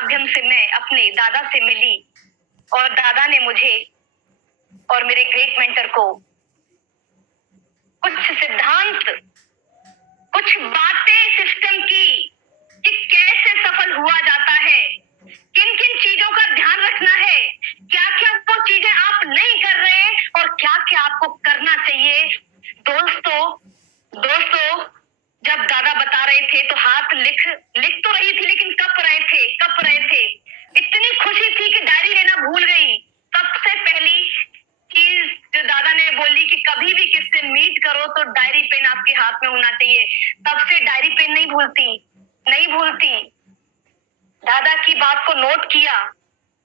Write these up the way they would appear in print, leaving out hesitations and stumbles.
माध्यम से मैं अपने दादा से मिली और दादा ने मुझे और मेरे ग्रेट मेंटर को कुछ सिद्धांत, कुछ बातें सिस्टम की कि कैसे सफल हुआ जाता है, किन किन चीजों का ध्यान रखना है, क्या क्या वो चीजें आप नहीं कर रहे और क्या क्या आपको करना चाहिए। दोस्तों दोस्तों जब दादा बता रहे थे तो हाथ लिख लिख तो रही थी, लेकिन कप रहे थे। इतनी खुशी थी कि डायरी लेना भूल गई। सबसे पहली चीज जो दादा ने बोली कि कभी भी किससे मीट करो तो डायरी पेन आपके हाथ में होना चाहिए। तब से डायरी पेन नहीं भूलती। दादा की बात को नोट किया,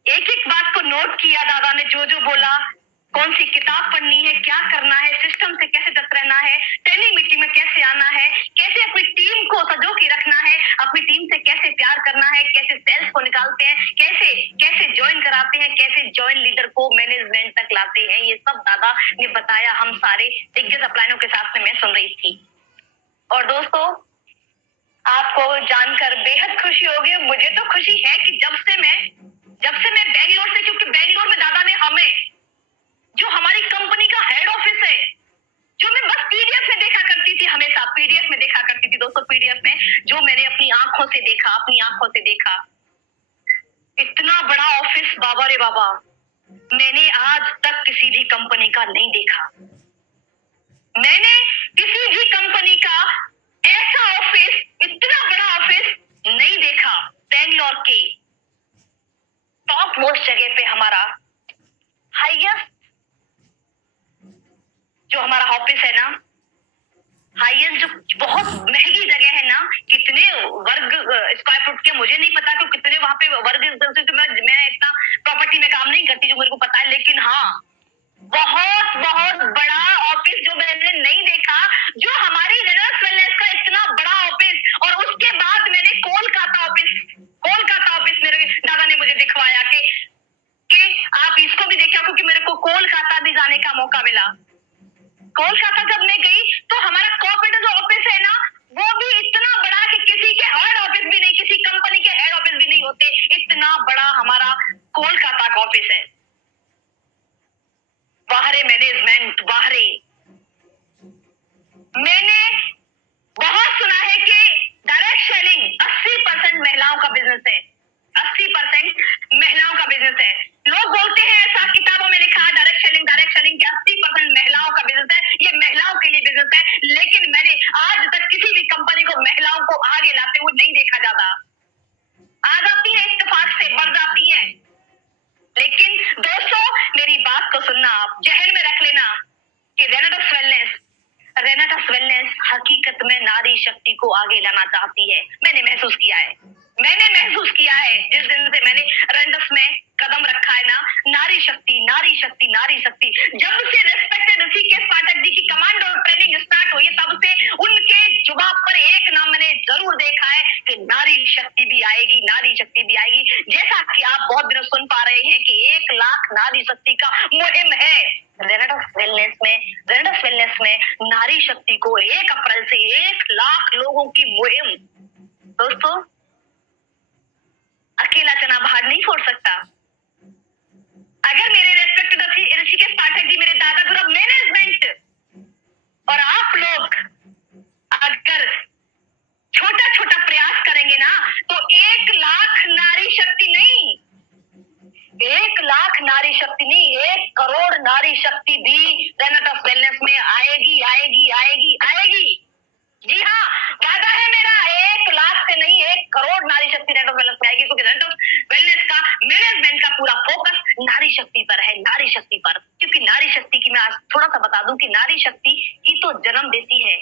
एक एक बात को नोट किया। दादा ने जो जो बोला, कौन सी किताब पढ़नी है, क्या करना है, सिस्टम से कैसे टच रहना है, ट्रेनिंग मीटिंग में कैसे आना है, कैसे अपनी टीम को सजो के रखना है, अपनी टीम से कैसे प्यार करना है, कैसे सेल्स को निकालते हैं, कैसे कैसे ज्वाइन कराते हैं, कैसे ज्वाइन लीडर को मैनेजमेंट तक लाते हैं, ये सब दादा ने बताया। हम सारे दिग्गज अपलाइनों के साथ में मैं सुन रही थी। और दोस्तों आपको जानकर बेहद खुशी होगी, मुझे तो खुशी है कि जब से मैं बेंगलोर से, क्योंकि बेंगलोर में दादा ने हमें, जो हमारी कंपनी का हेड ऑफिस है, जो मैं बस पीडीएफ में देखा करती थी, हमेशा पीडीएफ में देखा करती थी दोस्तों, पीडीएफ में जो मैंने अपनी आंखों से देखा, इतना बड़ा ऑफिस, बाबा रे बाबा, मैंने आज तक किसी भी कंपनी का नहीं देखा। मैंने किसी भी कंपनी का ऐसा ऑफिस, इतना बड़ा ऑफिस नहीं देखा। बेंगलोर के टॉप मोस्ट जगह पे हमारा हाईएस्ट जो हमारा ऑफिस है ना, हाईएस्ट जो बहुत महंगी जगह है ना, कितने वर्ग स्क्वायर फुट के मुझे नहीं पता कि कितने वहां पे वर्ग, मैं इतना प्रॉपर्टी में काम नहीं करती जो मेरे को पता है, लेकिन हाँ बहुत बहुत बड़ा ऑफिस जो मैंने नहीं देखा, जो हमारी रेनर्स वेलनेस का इतना बड़ा ऑफिस। और उसके बाद मैंने कोलकाता ऑफिस मेरे दादा ने मुझे दिखवाया कि आप इसको भी देखा, क्योंकि मेरे को कोलकाता भी जाने का मौका मिला। कोलकाता जब मैं गई तो हमारा कॉर्पोरेट जो ऑफिस है ना, वो भी इतना बड़ा कि किसी के हेड ऑफिस भी नहीं, किसी कंपनी के हेड ऑफिस भी नहीं होते, इतना बड़ा हमारा कोलकाता का ऑफिस है। बाहरे मैनेजमेंट, मैंने बहुत सुना है कि डायरेक्ट सेलिंग 80% महिलाओं का बिजनेस है, 80% महिलाओं का बिजनेस है। लोग बोलते हैं ऐसा, किताबों में लिखा डायरेक्ट सेलिंग के 80% महिलाओं का बिजनेस है, ये महिलाओं के लिए बिजनेस है, लेकिन मैंने आज तक किसी भी कंपनी को महिलाओं को आगे लाते हुए नहीं देखा। ज्यादा आ जाती है, इत्तेफाक से बढ़ जाती है। लेकिन दोस्तों मेरी बात को सुनना, आप जहन में रख लेना कि रेनाटस वेलनेस हकीकत में नारी शक्ति को आगे लाना चाहती है। मैंने महसूस किया है जिस दिन से मैंने रेनाटस में कदम रखा है ना, नारी शक्ति। जब से रिस्पेक्टेड ऋषिकेश पाठक जी की कमांड और ट्रेनिंग स्टार्ट हुई, तब से उनके जुबान पर एक नाम मैंने जरूर देखा है कि नारी शक्ति भी आएगी। जैसा कि आप बहुत दिनों सुन पा रहे हैं कि 1 लाख नारी शक्ति का मुहिम है रेनाटस वेलनेस में नारी शक्ति को 1 अप्रैल से 1 लाख लोगों की मुहिम। दोस्तों अकेला चना बाहर नहीं फोड़ सकता। अगर मेरे रेस्पेक्टेड ऋषिकेश पाठक जी, मेरे दादा ग्रुप मैनेजमेंट और आप लोग अगर छोटा छोटा प्रयास करेंगे ना, तो 1 लाख नारी शक्ति नहीं, 1 करोड़ नारी शक्ति भी रेनाटस वेलनेस में आएगी। जी हाँ, वादा है मेरा, 1 लाख से नहीं 1 करोड़ नारी शक्ति रेनाटस वेलनेस में आएगी, क्योंकि रेनाटस वेलनेस का मैनेजमेंट का पूरा फोकस नारी शक्ति पर है, क्योंकि नारी शक्ति की मैं आज थोड़ा सा बता दूं कि नारी शक्ति ही तो जन्म देती है,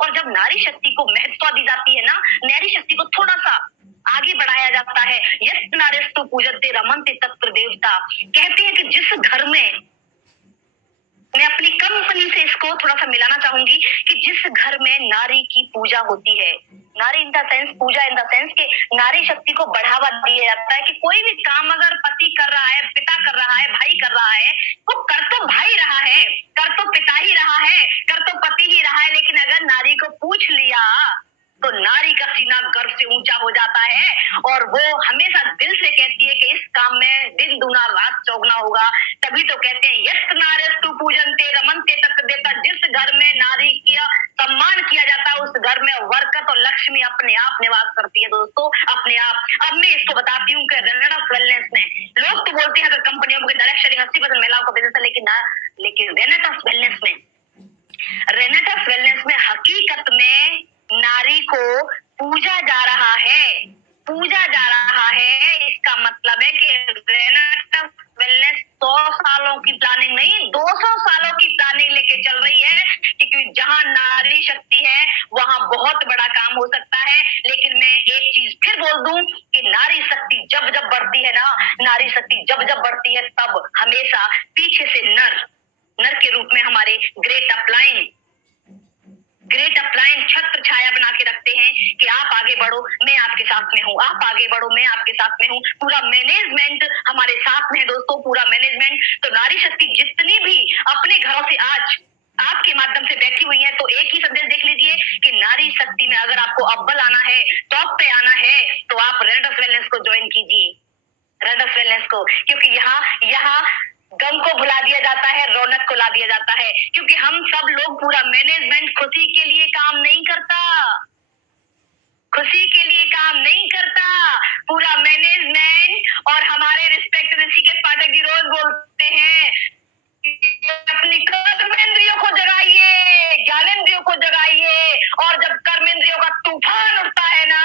और जब नारी शक्ति को महत्व दी जाती है ना, नारी शक्ति को थोड़ा सा आगे बढ़ाया जाता है। यत् नारीस्तु पूजते रमन्ते तत्र देवता, कहते हैं कि जिस घर में, मैं अपनी कंपनी से इसको थोड़ा सा मिलाना चाहूंगी कि जिस घर में नारी की पूजा होती है, नारी इन द सेंस, पूजा इन द सेंस के नारी शक्ति को बढ़ावा दिया जाता है कि कोई भी काम अगर पति कर रहा है, पिता कर रहा है, भाई कर रहा है, वो कर तो भाई रहा है, कर तो पिता ही रहा है, कर तो पति ही रहा है, लेकिन अगर नारी को पूछ लिया तो नारी का सीना गर्व से ऊंचा हो जाता है और वो हमेशा दिल से कहती है कि इस काम में दिन दुना रात चौगना होगा। तभी तो कहते हैं यस्त नार्यस्तु पूजन्ते रमन्ते तत् देवता। जिस घर में नारी का सम्मान किया जाता है उस घर में बरकत और लक्ष्मी अपने आप निवास करती है दोस्तों, अपने आप। अब मैं इसको बताती हूँ कि रेनेसास वेलनेस में लोग तो बोलते हैं अगर कंपनियों में डायरेक्ट शेयरिंग 80% महिलाओं का बिजनेस है, लेकिन रेनेसास वेलनेस में हकीकत में नारी को पूजा जा रहा है, पूजा जा रहा है। इसका मतलब है कि रेनेसास वेलनेस 100 सालों की प्लानिंग नहीं, 200 सालों की प्लानिंग लेके चल रही है, क्योंकि जहां नारी शक्ति है वहां बहुत बड़ा काम हो सकता है। लेकिन मैं एक चीज फिर बोल दूं कि नारी शक्ति जब जब बढ़ती है ना, नारी शक्ति जब जब बढ़ती है तब हमेशा पीछे से नर के रूप में हमारे ग्रेट अपलाइन छत्र छाया बना के रखते हैं कि आप आगे बढ़ो मैं आपके साथ में हूँ, आप आगे बढ़ो मैं आपके साथ में हूँ। पूरा मैनेजमेंट हमारे साथ में है दोस्तों, पूरा मैनेजमेंट। तो नारी शक्ति जितनी भी अपने घरों से आज आपके माध्यम से बैठी हुई है, तो एक ही संदेश देख लीजिए कि नारी शक्ति में अगर आपको अव्वल आना है, टॉप पे आना है, तो आप रेनेसास वेलनेस को ज्वाइन कीजिए, रेनेसास वेलनेस को। क्योंकि यहाँ गम को भुला दिया जाता है, रौनक को ला दिया जाता है। क्योंकि हम सब लोग पूरा मैनेजमेंट खुशी के लिए काम नहीं करता, खुशी के लिए काम नहीं करता। पूरा मैनेजमेंट और हमारे रिस्पेक्ट ऋषिकेश पाठक जी रोज बोलते हैं अपनी कर्मेंद्रियों को जगाइए, ज्ञानेंद्रियों को जगाइए। और जब कर्मेंद्रियों का तूफान उठता है ना,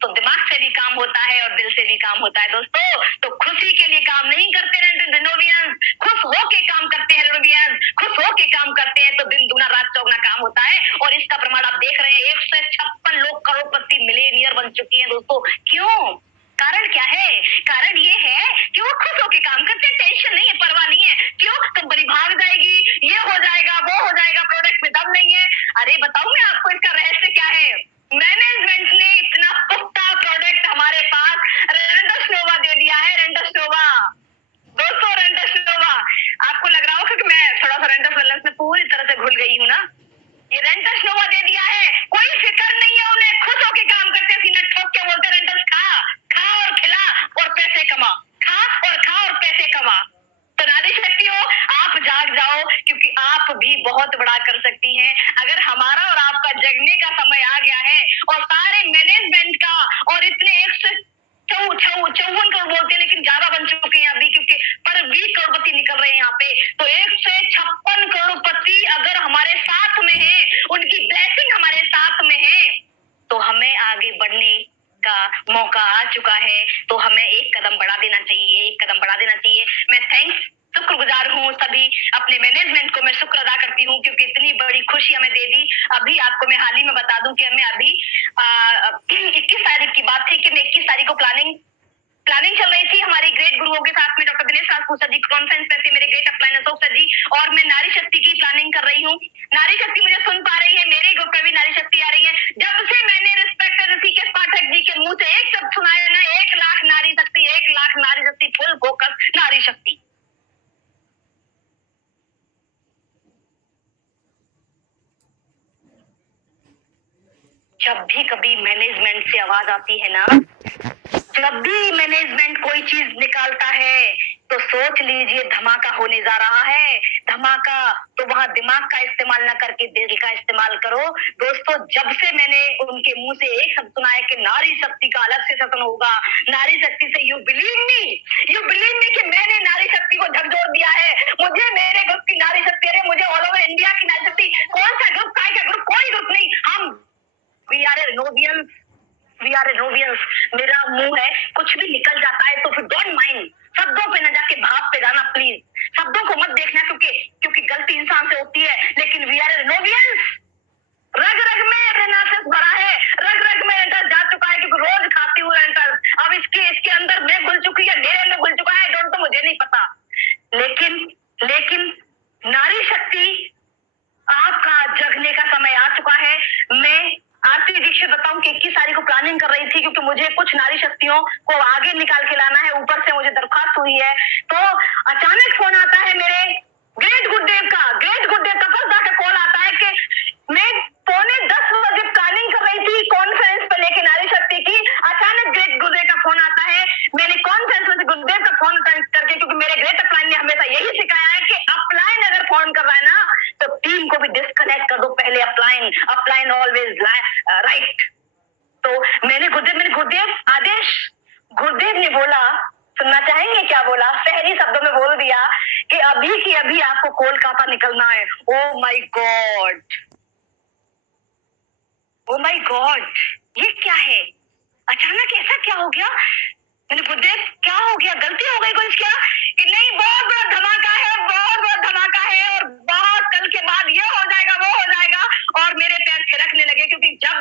तो दिमाग से भी काम होता है और दिल से भी काम होता है दोस्तों। तो खुशी के लिए काम नहीं करते रेनोवियंस, खुश होके काम करते हैं रेनोवियंस, खुश होके काम करते हैं तो दिन दुना रात चौगना काम होता है। और इसका प्रमाण आप देख रहे हैं, 156 लोग करोड़पति मिलियनियर बन चुकी हैं दोस्तों। क्यों? कारण क्या है? कारण ये है कि वो खुश होके काम करते हैं, टेंशन नहीं है, परवाह नहीं है। क्यों? कंपनी भाग जाएगी, ये हो जाएगा, वो हो जाएगा, प्रोडक्ट में दम नहीं है। अरे बताऊं मैं आपको इसका रहस्य क्या है? मैनेजमेंट ने इतना पुख्ता प्रोडक्ट हमारे पास रेंडस नोवा दे दिया है, रेंडस नोवा दोस्तों, रेंडस नोवा। आपको लग रहा होगा कि मैं थोड़ा सा रेंडस वेलनेस में पूरी तरह से भूल गई हूँ ना। ये रेंटस नोवा दे दिया है, कोई फिक्र नहीं है उन्हें, खुश होके काम करते हैं, सीना ठोक के बोलते रेंटस खा और खिला और पैसे कमा, खा और पैसे कमा। तो नारी शक्ति हो, आप जाग जाओ, क्योंकि आप भी बहुत बड़ा कर सकती हैं। अगर हमारा और आपका जगने का समय आ गया है और सारे मैनेजमेंट का और इतने 154 करोड़ बोलते हैं लेकिन ज्यादा बन चुके हैं अभी, क्योंकि पर 20 करोड़पति निकल रहे हैं यहाँ पे। तो 156 करोड़पति अगर हमारे साथ में है, उनकी ब्लेसिंग हमारे साथ में है, तो हमें आगे बढ़ने का मौका आ चुका है। तो हमें एक कदम बढ़ा देना चाहिए, एक कदम बढ़ा देना चाहिए। मैं शुक्रगुजार हूँ सभी अपने मैनेजमेंट को, मैं शुक्र अदा करती हूँ क्योंकि इतनी बड़ी खुशी हमें दे दी। अभी आपको मैं हाल ही में बता दूं कि हमें अभी 21 तारीख की बात थी कि मैं 21 तारीख को प्लानिंग चल रही थी हमारी ग्रेट गुरुओं के साथ में, डॉक्टर दिनेश साहू सर जी कॉन्फ्रेंस में थे, मेरे ग्रेट अपलाइन अशोक सर जी, और मैं नारी शक्ति की प्लानिंग कर रही हूँ। नारी शक्ति मुझे सुन पा रही है, मेरे ग्रुप में भी नारी शक्ति आ रही है। जब से मैंने रिस्पेक्टेड ऋषिकेश पाठक जी के मुंह से एक शब्द सुनाया ना, 1 लाख नारी शक्ति, 1 लाख नारी शक्ति, फुल फोकस नारी शक्ति। जब भी कभी मैनेजमेंट से आवाज आती है ना, जब भी मैनेजमेंट कोई चीज निकालता है तो सोच लीजिए धमाका होने जा रहा है। धमाका तो वहां दिमाग का इस्तेमाल ना करके दिल का इस्तेमाल करो दोस्तों। जब से मैंने उनके मुंह से एक शब्द सुना है कि नारी शक्ति का अलग से सदन होगा, नारी शक्ति से, यू बिलीव मी कि मैंने नारी शक्ति को झकझोर दिया है। मुझे मेरे ग्रुप की नारी शक्ति, अरे मुझे ऑल ओवर इंडिया की नारी शक्ति, कौन सा ग्रुप, काय का ग्रुप, कोई ग्रुप नहीं, हम वी आर ए नोबियंस। मेरा मुंह है, कुछ भी निकल जाता है तो फिर डोंट माइंड, शब्दों पे न जाके भाव पे जाना प्लीज, शब्दों को मत देखना क्योंकि गलती इंसान से होती है, लेकिन वी आर ए नोबियंस। रग रग में रेनेसास भरा है, रग रग में रेनेसास जा चुका है, क्योंकि रोज खाती हूँ रेनेसास। अब इसके अंदर मैं घुल चुकी है, मेरे अंदर घुल चुका है, डोंट, तो मुझे नहीं पता। लेकिन नारी शक्ति, आपका जगने का समय आ चुका है। मैं आरती दीक्षित बताऊं कि 21 तारीख को प्लानिंग कर रही थी, क्योंकि मुझे कुछ नारी शक्तियों को आगे निकाल के लाना है, ऊपर से मुझे दरखास्त हुई है। तो अचानक फोन आता है मेरे ग्रेट गुरुदेव का, ग्रेट गुरुदेव का कॉल आता है कि मैं 9:45 बजे अपलाइन ऑलवेज राइट। तो मैंने गुरुदेव आदेश, गुरुदेव ने बोला, सुनना चाहेंगे क्या बोला? शहरी शब्दों में बोल दिया कि अभी की अभी आपको कोलकाता निकलना है। Oh my God, oh my God, ये क्या है? अचानक ऐसा क्या हो गया? मैंने गुरुदेव क्या हो गया, गलती हो गई कुछ क्या? कि नहीं, बहुत बड़ा धमाका है, बहुत बड़ा धमाका है, और बहुत कल के बाद ये हो जाएगा, वो हो जाएगा। और मेरे पैर थिरकने लगे, क्योंकि जब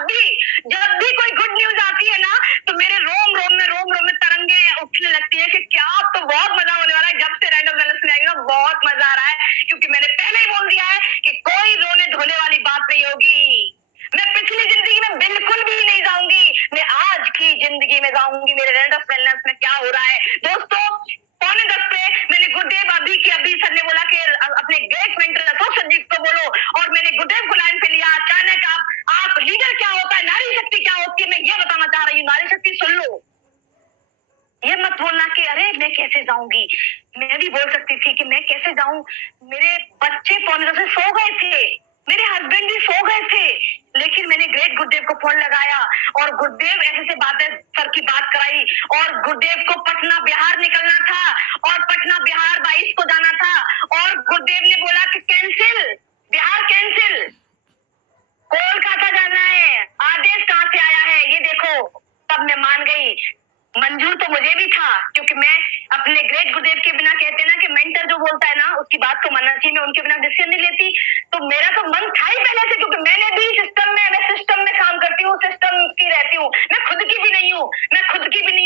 भी कोई गुड न्यूज आती है ना, तो मेरे रोम रोम में तरंगे उठने लगती है कि क्या, अब तो बहुत मजा होने वाला है। जब से रैंडम बैलेंस में आएगा बहुत मजा आ रहा है, क्योंकि मैंने पहले ही बोल दिया है कि कोई रोने धोने वाली बात नहीं होगी। मैं पिछली जिंदगी में बिल्कुल भी नहीं जाऊंगी, मैं आज की जिंदगी में जाऊंगी। मेरे रैंडम बैलेंस में क्या हो रहा है दोस्तों? 9:45 पे मैंने गुरुदेव अभी सर ने बोला कि अपने ग्रेट मेंटर एसोसिएट जी को बोलो, और मैंने गुरुदेव को लाइन पे लिया। अचानक आप लीडर क्या होता है, नारी शक्ति क्या होती है, मैं ये बताना चाह रही हूँ। नारी शक्ति सुन लो, ये मत बोलना कि अरे मैं कैसे जाऊंगी। मैं भी बोल सकती थी कि मैं कैसे जाऊं, मेरे बच्चे 9:45 से सो गए थे, मेरे हस्बैंड भी सो गए थे, लेकिन मैंने ग्रेट गुरुदेव को फोन लगाया और गुरुदेव ऐसे बातें सर की बात कराई। और गुरुदेव को पटना बिहार निकलना था, और पटना बिहार 22 को जाना था, और गुरुदेव ने बोला कि कैंसिल, बिहार कैंसिल, कोलकाता जाना है। आदेश कहाँ से आया है ये देखो। तब मैं मान गई। मंजूर तो मुझे भी था, क्योंकि मैं अपने ग्रेट गुरुदेव के बिना, कहते ना कि मेंटर जो बोलता है ना उसकी बात को मानना चाहिए, मैं उनके बिना डिसीजन नहीं लेती। तो मेरा तो मन था ही पहले से, क्योंकि मैंने भी सिस्टम में काम करती हूँ, सिस्टम की रहती हूँ। मैं खुद की भी नहीं हूँ,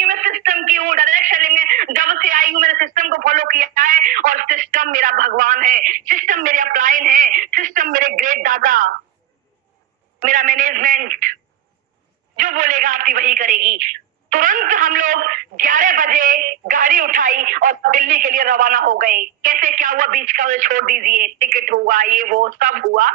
मैं सिस्टम की हूँ। डायरेक्शन में जब से आई हूँ मैंने सिस्टम को फॉलो किया है, और सिस्टम मेरा भगवान है, सिस्टम मेरे अपलाइन है, सिस्टम मेरे ग्रेट दादा, मेरा मैनेजमेंट जो बोलेगा आपकी वही करेगी। तुरंत हम लोग 11 बजे गाड़ी उठाई और दिल्ली के लिए रवाना हो गए। कैसे क्या हुआ बीच का छोड़ दीजिए, टिकट हुआ, ये वो सब हुआ,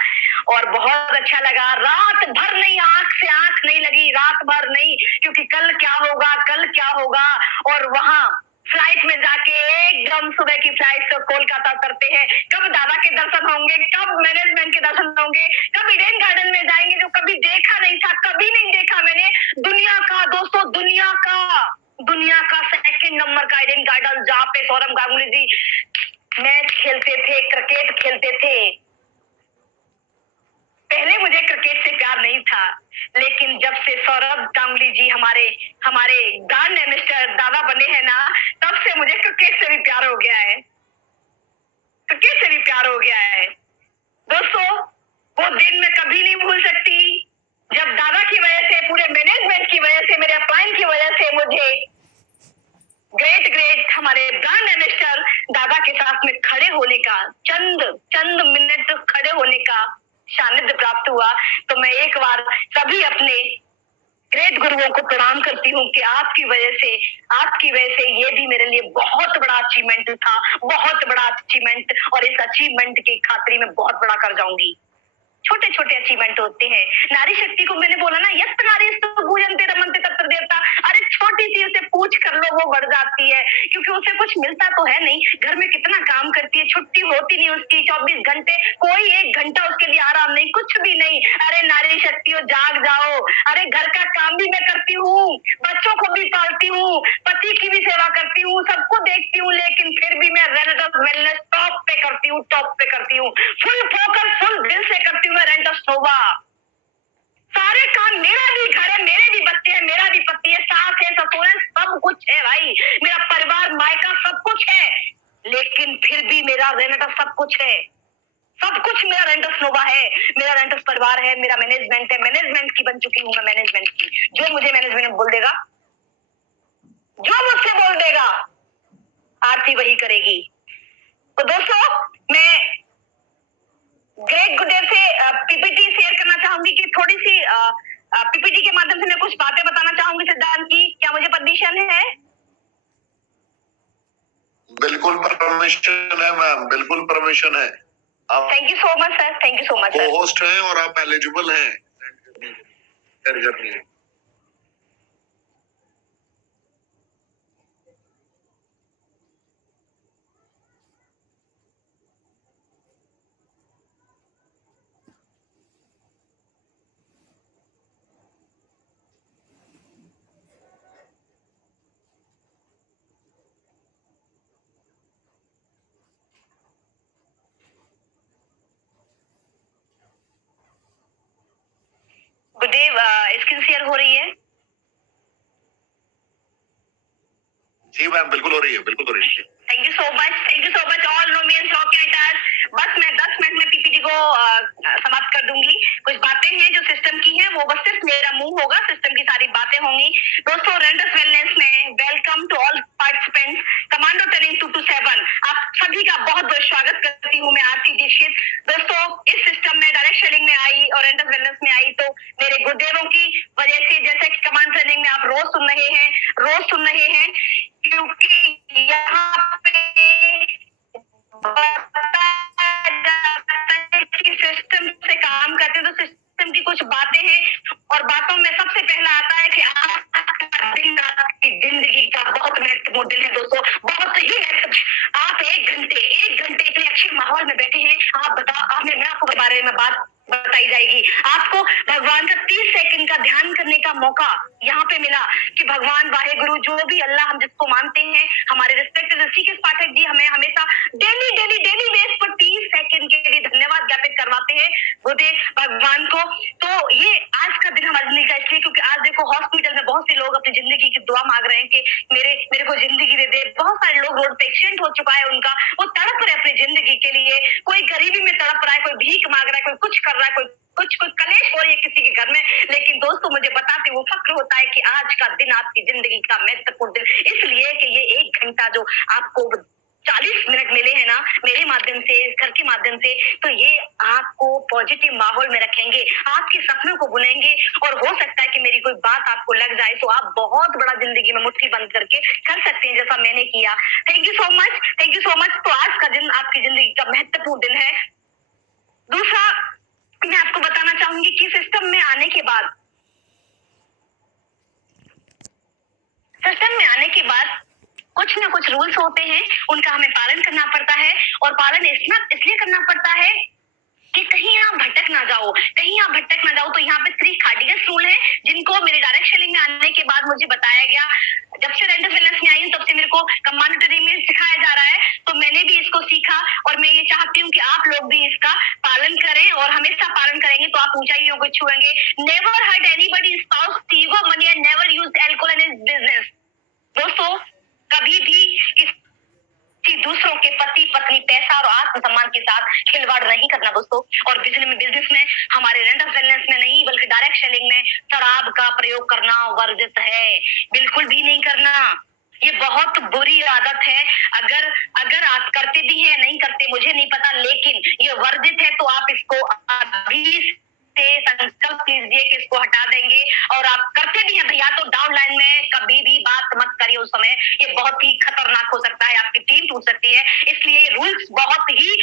और बहुत अच्छा लगा। रात भर नहीं, आंख से आंख नहीं लगी, रात भर नहीं, क्योंकि कल क्या होगा। और वहां फ्लाइट में जाके एकदम सुबह की फ्लाइट से कोलकाता उतरते हैं। कब दादा के दर्शन होंगे, कब मैनेजमेंट के दर्शन होंगे, कब ईडन गार्डन में जाएंगे जो कभी देखा नहीं था, कभी नहीं देखा मैंने। दुनिया का दोस्तों, दुनिया का सेकंड नंबर का ईडन गार्डन, जहाँ पे सौरभ गांगुली जी मैच खेलते थे, क्रिकेट खेलते थे। पहले मुझे क्रिकेट से प्यार नहीं था, लेकिन जब से सौरभ गांगुली जी हमारे ग्रैंड मास्टर दादा बने हैं ना, तब से मुझे क्रिकेट से भी प्यार हो गया है, दोस्तों। वो दिन मैं कभी नहीं भूल सकती, जब दादा की वजह से, पूरे मैनेजमेंट की वजह से, मेरे अपलाइन की वजह से मुझे ग्रेट हमारे ब्रांड एम्बेसडर दादा के साथ में खड़े होने का, चंद मिनट खड़े होने का सानिध्य प्राप्त हुआ। तो मैं एक बार सभी अपने ग्रेट गुरुओं को प्रणाम करती हूँ कि आपकी वजह से ये भी मेरे लिए बहुत बड़ा अचीवमेंट था, बहुत बड़ा अचीवमेंट, और इस अचीवमेंट की खातिर मैं बहुत बड़ा कर जाऊंगी। छोटे छोटे अचीवमेंट होते हैं। नारी शक्ति को मैंने बोला ना, यत्र नारी पूजन्ते रमन्ते तत्र देवता। अरे छोटी सी उसे पूछ कर लो, वो बढ़ जाती है, क्योंकि उसे कुछ मिलता तो है नहीं। घर में कितना काम करती है, छुट्टी होती नहीं उसकी, 24 घंटे, कोई एक घंटा उसके लिए आराम नहीं, कुछ भी नहीं। अरे नारी शक्ति हो, जाग जाओ। अरे घर का काम भी मैं करती हूँ, बच्चों को भी पालती हूँ, पति की भी सेवा करती हूँ, सबको देखती हूँ, लेकिन फिर भी मैं वेलनेस टॉप पे करती हूँ, फुल फोकस, फुल दिल से करती हूँ। रेंटस नोवा, सारे काम, मेरा भी घर है, मेरे भी बच्चे हैं, मेरा भी पति है, सास है, ससुर है, सब कुछ है भाई, मेरा परिवार, मायका, सब कुछ है, लेकिन फिर भी मेरा रेंटस सब कुछ है, सब कुछ मेरा रेंटस नोवा है, मेरा रेंटस परिवार है, मेरा मैनेजमेंट है, मैनेजमेंट की बन चुकी हूँ मैं, मैनेजमेंट की। जो मुझे मैनेजमेंट बोल देगा, जो मुझसे बोल देगा, आरती वही करेगी। तो दोस्तों, मैं ग्रेट गुरुदेव से पीपीटी शेयर करना चाहूंगी कि थोड़ी सी पीपीटी के माध्यम से मैं कुछ बातें बताना चाहूंगी सिद्धांत की। क्या मुझे परमिशन है? बिल्कुल परमिशन है मैम, बिल्कुल परमिशन है। आप thank you so much sir, thank you so much sir. Host हैं और आप एलिजिबल हैं शेयर करने के। जी मैम, बिल्कुल हो रही है, बिल्कुल हो रही है। Thank you so much all रोमियंस रॉक कैंटर्स। बस मैं 10 मिनट में पीपीटी को समाप्त कर दूंगी। कुछ बातें हैं जो सिस्टम की हैं, वो बस सिर्फ मेरा मुंह होगा, सिस्टम की सारी बातें होंगी। दोस्तों, रेंडस वेलनेस में welcome to all participants, commando training 227। आप सभी का बहुत बहुत स्वागत करती हूँ मैं, आरती दीक्षित। दोस्तों, इस सिस्टम में डायरेक्ट सेलिंग में आई और रेंडस वेलनेस में आई तो मेरे गुरुदेवों की वजह से, जैसे कि कमांड ट्रेनिंग में आप रोज सुन रहे हैं, क्योंकि यहाँ पे सिस्टम से काम करते हैं तो सिस्टम की कुछ बातें हैं और बातों में सबसे पहला आता है कि आपका दिन आपकी जिंदगी का बहुत महत्वपूर्ण दिन है दोस्तों, बहुत ही आप एक घंटे इतने अच्छे माहौल में बैठे हैं। आप बताओ, मैं आपको बारे में बात बताई जाएगी। आपको भगवान का 30 सेकंड का ध्यान करने का मौका यहाँ पे मिला कि भगवान वाहेगुरु, जो भी अल्लाह हम जिसको मानते हैं, हमारे रिस्पेक्टेड ऋषिकेश पाठक जी हमें हमेशा डेली बेस पर 30 सेकंड के लिए धन्यवाद ज्ञापित करवाते हैं गुरुदेव भगवान को। तो ये आज का दिन हमारी जिंदगी का इसलिए क्योंकि आज देखो हॉस्पिटल में बहुत से लोग अपनी जिंदगी की दुआ मांग रहे हैं कि मेरे को जिंदगी दे दे। बहुत सारे लोग रोड पे एक्सीडेंट हो चुका है उनका, वो तड़प रहे अपनी जिंदगी के लिए। कोई गरीबी में तड़प रहा है, कोई भीख मांग रहा है, कोई कुछ कर रहा है, कोई कलेश हो रही है किसी के घर में। लेकिन दोस्तों, मुझे बताते वो फक्र होता है कि आज का दिन आपकी जिंदगी का महत्वपूर्ण दिन इसलिए कि ये 1 घंटा जो आपको 40 मिनट मिले हैं ना मेरे माध्यम से, घर के माध्यम से, तो ये आपको पॉजिटिव माहौल में रखेंगे, आपके सपनों को बुनेंगे और हो सकता है कि मेरी कोई बात आपको लग जाए तो आप बहुत बड़ा जिंदगी में मुट्ठी बंद करके कर सकते हैं, जैसा मैंने किया। Thank you so much. तो आज का दिन आपकी जिंदगी का महत्वपूर्ण दिन है। दूसरा, मैं आपको बताना चाहूंगी कि सिस्टम में आने के बाद कुछ ना कुछ रूल्स होते हैं, उनका हमें पालन करना पड़ता है और पालन इसलिए करना पड़ता है कि कहीं आप भटक ना जाओ। तो यहाँ पे 3 कार्डियस रूल है जिनको मेरे डायरेक्ट सेलिंग में आने के बाद मुझे बताया गया। जब से रेंडस वेलनेस में आई हूँ तब से मेरे को कमांड ट्रेनिंग में सिखाया जा रहा है, तो मैंने भी इसको सीखा और मैं ये चाहती हूँ कि आप लोग भी इसका पालन करें और हमेशा पालन करेंगे तो आप ऊंचाइयों को छुएंगे। Never hurt anybody spouse, ego, money and never use alcohol in his business. दोस्तों, कभी भी दूसरों के पति पत्नी, पैसा और आत्मसम्मान के साथ खिलवाड़ नहीं करना दोस्तों। और बिजनेस में हमारे रेंडस वेलनेस में नहीं बल्कि डायरेक्ट सेलिंग में शराब का प्रयोग करना वर्जित है, बिल्कुल भी नहीं करना। ये बहुत बुरी आदत है। अगर आप करते भी हैं या नहीं करते मुझे नहीं पता, लेकिन ये वर्जित है। तो आप इसको अभी से संकल्प लीजिए कि इसको हटा देंगे। और आप करते भी हैं भैया तो डाउन लाइन में कभी भी बात मत करिए उस समय, ये बहुत ही खतरनाक हो सकता है, आपकी टीम टूट सकती है। इसलिए ये रूल्स बहुत ही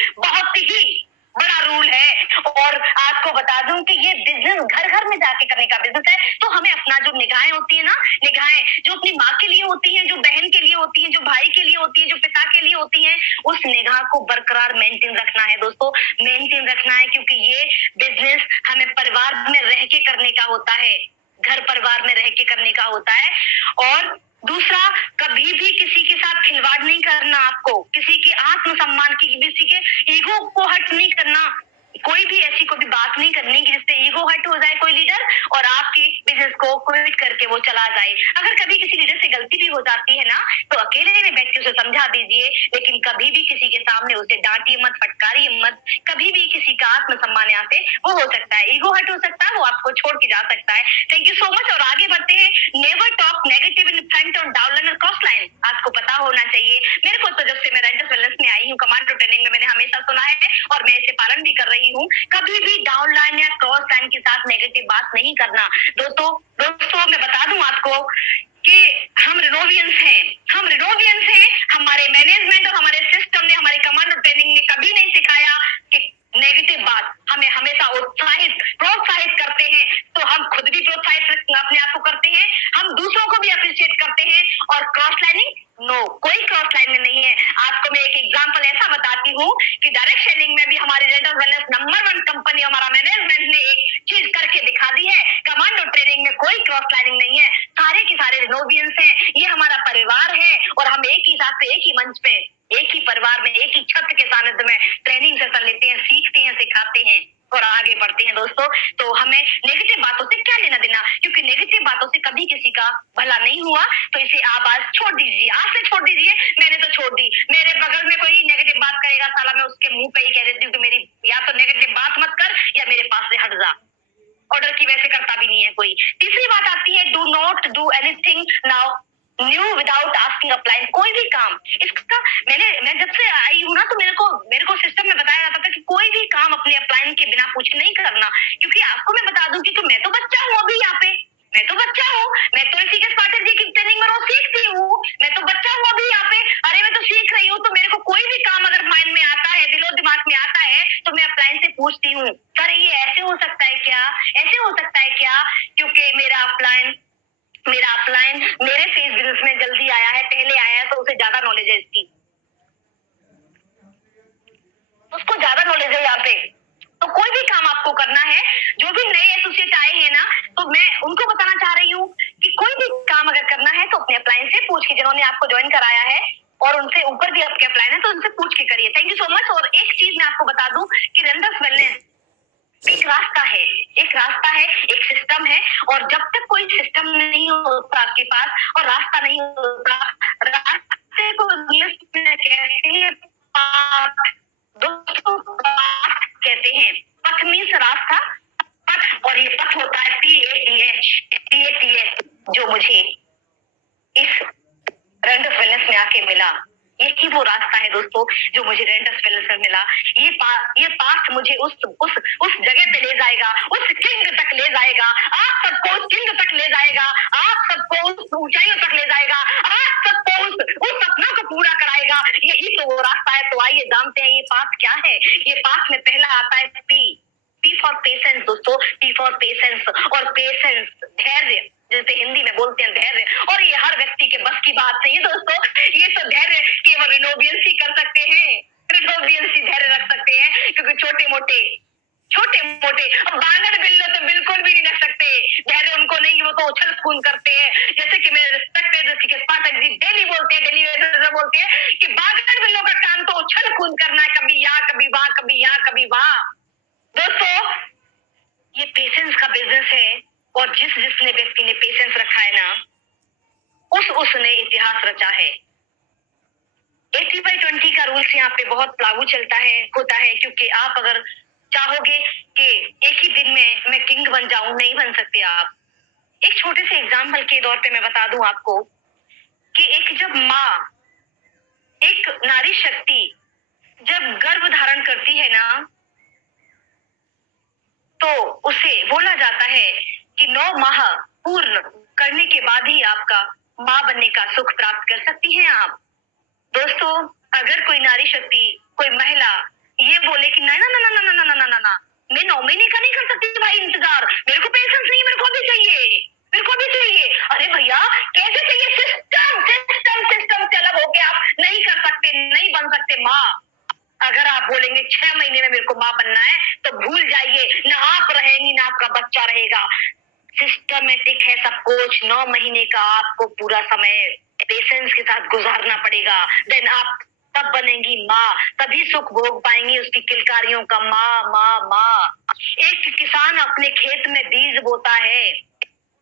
बड़ा रूल है। और आपको बता दूं कि ये बिजनेस घर में जाके करने का बिजनेस है, तो हमें अपना जो निगाहें होती है ना, निगाहें जो अपनी माँ के लिए होती है, जो बहन के लिए होती है, जो भाई के लिए होती है, जो पिता के लिए होती है, उस निगाह को बरकरार मेंटेन रखना है दोस्तों, मेंटेन रखना है। क्योंकि ये बिजनेस हमें परिवार में रह के करने का होता है, घर परिवार में रह के करने का होता है। और दूसरा, कभी भी किसी के साथ खिलवाड़ नहीं करना, आपको किसी के आत्मसम्मान की, किसी के ईगो को हर्ट नहीं करना, कोई भी ऐसी कोई भी बात नहीं करनी कि जिससे ईगो हर्ट हो जाए कोई लीडर और आपकी बिजनेस को क्विट करके वो चला जाए। अगर कभी किसी लीडर से गलती भी हो जाती है ना, तो अकेले में बैठ के उसे समझा दीजिए, लेकिन कभी भी किसी के सामने उसे डांटिए मत, फटकारिए मत। कभी भी किसी का आत्मसम्मान यहाँ से वो हो सकता है, ईगो हर्ट हो सकता है, वो आपको छोड़ के जा सकता है। Thank you so much. और आगे बढ़ते हैं। Never talk negative in front और डाउन लाइन और क्रॉस लाइन। आपको पता होना चाहिए, मेरे को तो जब से मैं रेंडस वेलनेस में आई हूँ कमांडो ट्रेनिंग में, मैंने हमेशा सुना है और मैं इसे पालन भी कर रही हूँ, कभी भी डाउन लाइन या क्रॉस लाइन के साथ नेगेटिव बात नहीं करना। दोस्तों मैं बता दूं आपको कि हम रिनोवियंस हैं। हमारे मैनेजमेंट और हमारे सिस्टम ने, हमारे कमांडो ट्रेनिंग ने कभी नहीं सिखाया कि नेगेटिव बात। हमें हमेशा प्रोत्साहित करते हैं, तो हम खुद भी प्रोत्साहित अपने आप को करते हैं, हम दूसरों को भी अप्रिशिएट करते हैं। और क्रॉस लाइनिंग नो, कोई क्रॉस लाइन नहीं है। आपको मैं एक एग्जांपल ऐसा बताती हूँ कि डायरेक्ट सेलिंग में भी हमारी रेंडस वेलनेस नंबर 1 कंपनी, हमारा मैनेजमेंट ने एक चीज करके दिखा दी है। कमांडो ट्रेनिंग में कोई क्रॉस लाइनिंग नहीं है, सारे के सारे रिनोवियंस हैं। ये हमारा परिवार है और हम एक ही साथ एक ही मंच पे, एक ही परिवार में, एक ही छत के सानिध्य में ट्रेनिंग सेशन लेते हैं, सीखते हैं, सिखाते हैं और आगे बढ़ते हैं दोस्तों। तो हमें हमें नेगेटिव बातों से क्या लेना देना, क्योंकि नेगेटिव बातों से कभी किसी का भला नहीं हुआ। तो इसे आप आज छोड़ दीजिए, आज से छोड़ दीजिए। मैंने तो छोड़ दी। मेरे बगल में कोई नेगेटिव बात करेगा, साला मैं उसके मुंह पे ही कह देती हूँ कि मेरी या तो नेगेटिव बात मत कर या मेरे पास से हट जा। ऑर्डर की वैसे करता भी नहीं है कोई। तीसरी बात आती है, do not do anything now new without asking upline. कोई भी काम, इसका मैं जब से आई हूँ ना, तो मेरे को सिस्टम में बताया जाता था कि कोई भी काम अपने अपलाइन के बिना पूछे नहीं करना। क्योंकि आपको मैं बता दूं कि मैं तो बच्चा हूँ अभी यहाँ पे, मैं तो बच्चा हूँ, मैं तो इसी के स्ट्रैटेजी की ट्रेनिंग में रोज सीखती हूँ। मैं तो बच्चा हूँ अभी यहाँ पे, अरे मैं तो सीख रही हूँ। तो मेरे को कोई भी काम अगर माइंड में आता है, दिलो दिमाग में आता है, तो मैं अपलाइन से पूछती हूँ, सर ये ऐसे हो सकता है क्या, ऐसे हो सकता है क्या? क्योंकि मेरा अपलाइन मेरे फेस बिजनेस में जल्दी आया है, पहले आया है, तो उसे ज्यादा नॉलेज है इसकी, उसको ज्यादा नॉलेज है यहाँ पे। तो कोई भी काम आपको करना है, जो भी नए एसोसिएट आए हैं ना, तो मैं उनको बताना चाह रही हूँ कि कोई भी काम अगर करना है तो अपने अपलाइन से पूछ के, जिन्होंने आपको ज्वाइन कराया है और उनसे ऊपर भी आपके अपलाइन है, तो उनसे पूछ के करिए। Thank you so much. और एक चीज मैं आपको बता दूं कि रेंडर्स वेलनेस एक रास्ता है, एक सिस्टम है। और जब तक कोई सिस्टम नहीं होता आपके पास और रास्ता नहीं होता, रास्ते को इंग्लिश में कहते हैं पाथ। दोस्तों पाथ कहते हैं, पथ मीन्स रास्ता, पथ, और ये पथ होता है PATH, जो मुझे इस रेंडर्स वेलनेस में आके मिला। यही वो रास्ता है दोस्तों जो मुझे रेंडर्स वेलनेस में मिला। ये पाथ मुझे उस जगह पे ले जाएगा, उस किंग तक ले जाएगा, आप सबको उस किंग तक ले जाएगा, आप सबको उस ऊंचाइयों तक ले जाएगा, आप सबको उस सपनों को पूरा कराएगा। यही तो वो रास्ता है। तो आइए जानते हैं ये पाथ क्या है। ये पाथ में पहला आता है पी फॉर पेशेंस दोस्तों, पी फॉर पेशेंस। और पेशेंस धैर्य, जैसे हिंदी में बोलते हैं धैर्य, और ये हर व्यक्ति के बस की बात नहीं है दोस्तों। ये तो धैर्य केवल रिनोबियंस ही कर सकते हैं, रिनोबियंस ही धैर्य रख सकते हैं, क्योंकि छोटे मोटे अब बांगड़ बिल्लो तो बिल्कुल भी नहीं रख सकते धैर्य, उनको नहीं, वो तो उछल कूद करते हैं। जैसे कि मेरे रिस्पेक्टेड पाठक जी डेली बोलते हैं, डेली बोलते हैं कि बांगड़ बिल्लो का काम तो उछल कूद करना है, कभी यहाँ कभी वहां, कभी यहाँ कभी वहां। दोस्तों ये पेशेंस का बिजनेस है, और जिसने व्यक्ति ने पेशेंस रखा है ना, उसने इतिहास रचा है। 80/20 का रूल्स यहाँ पे बहुत लागू होता है, क्योंकि आप अगर चाहोगे कि एक ही दिन में मैं किंग बन जाऊं, नहीं बन सकते आप। एक छोटे से एग्जाम्पल के तौर पे मैं बता दूं आपको कि एक नारी शक्ति जब गर्भ धारण करती है ना, तो उसे बोला जाता है कि 9 माह पूर्ण करने के बाद ही आपका माँ बनने का सुख प्राप्त कर सकती हैं आप। दोस्तों अगर कोई नारी शक्ति, कोई महिला ये बोले कि ना ना ना ना ना ना ना ना ना, मैं 9 महीने का नहीं कर सकती भाई इंतजार, मेरे को पेशेंस नहीं, मेरे को भी चाहिए। अरे भैया कैसे चाहिए? सिस्टम से अलग होके आप नहीं कर सकते, नहीं बन सकते माँ। अगर आप बोलेंगे 6 महीने में मेरे को माँ बनना है, तो भूल जाइए, ना आप रहेंगी ना आपका बच्चा रहेगा। सिस्टमेटिक है सब कुछ। 9 महीने का आपको पूरा समय पेशेंस के साथ गुजारना पड़ेगा, देन आप तब बनेंगी माँ, तभी सुख भोग पाएंगी उसकी किलकारियों का। माँ। एक किसान अपने खेत में बीज बोता है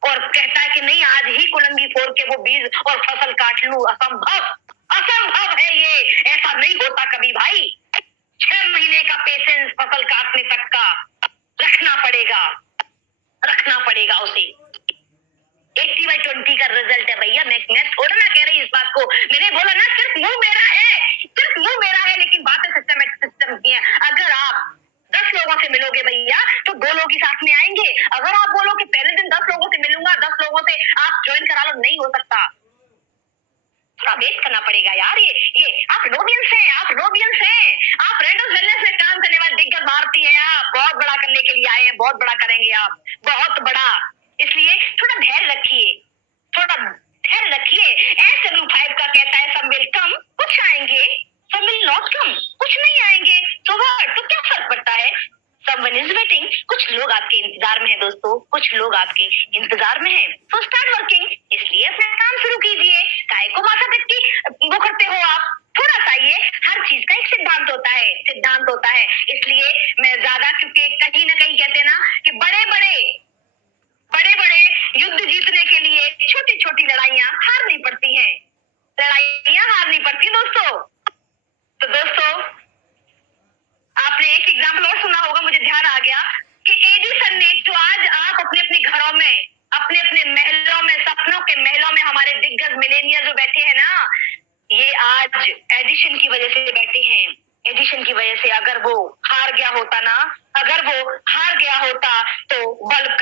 और कहता है कि नहीं आज ही कुलंगी फोड़ के वो बीज और फसल काट लूं, असंभव है ये, ऐसा नहीं होता कभी भाई। 6 महीने का पेशेंस फसल काटने तक का रखना पड़ेगा उसे। 80/20 का रिजल्ट है भैया। मैं थोड़ा ना कह रही इस बात को, मैंने बोला ना सिर्फ मुंह मेरा है, लेकिन बातें सिस्टम की है। अगर आप 10 लोगों से मिलोगे भैया, तो 2 लोग ही साथ में आएंगे। अगर आप बोलो कि पहले दिन 10 लोगों से मिलूंगा, 10 लोगों से आप ज्वाइन करा लो, नहीं हो सकता, थोड़ा वेट करना पड़ेगा यार। ये आप रोबियंस हैं, आप रेंडर्स वेलनेस में काम करने वाले दिग्गज भारतीय हैं। आप बहुत बड़ा करने के लिए आए हैं, बहुत बड़ा करेंगे आप, बहुत बड़ा। इसलिए थोड़ा धैर्य रखिए। S5 का कहता है सब विल कम, कुछ आएंगे, सब विल नॉट कम, कुछ नहीं आएंगे। तो क्या फर्क पड़ता है? Someone is waiting, कुछ लोग आपके इंतजार में है दोस्तों, कुछ लोग आपके इंतजार में है। So start working, इसलिए अपना काम शुरू कीजिए। काहे को माथा पिटी वो करते हो आप? थोड़ा सा ये हर चीज का एक सिद्धांत होता है, इसलिए मैं ज्यादा, क्योंकि कहीं ना कहीं कहते हैं ना कि बड़े में, अपने अपने महलों में, सपनों के महलों में हमारे दिग्गज मिलेनियर जो बैठे हैं ना, ये आज एडिशन की वजह से बैठे हैं। एडिशन की वजह से अगर वो हार गया होता ना, अगर वो हार गया होता तो बल्ब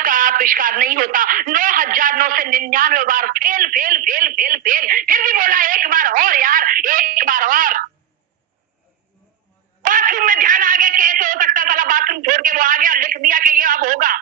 का आविष्कार नहीं होता। 9,999 बार fail fail fail fail fail, फिर भी बोला एक बार और यार, एक बार और। बाथरूम में ध्यान आ गया, कैसे हो सकता था, बाथरूम छोड़ के वो आ गया, लिख दिया कि ये अब होगा,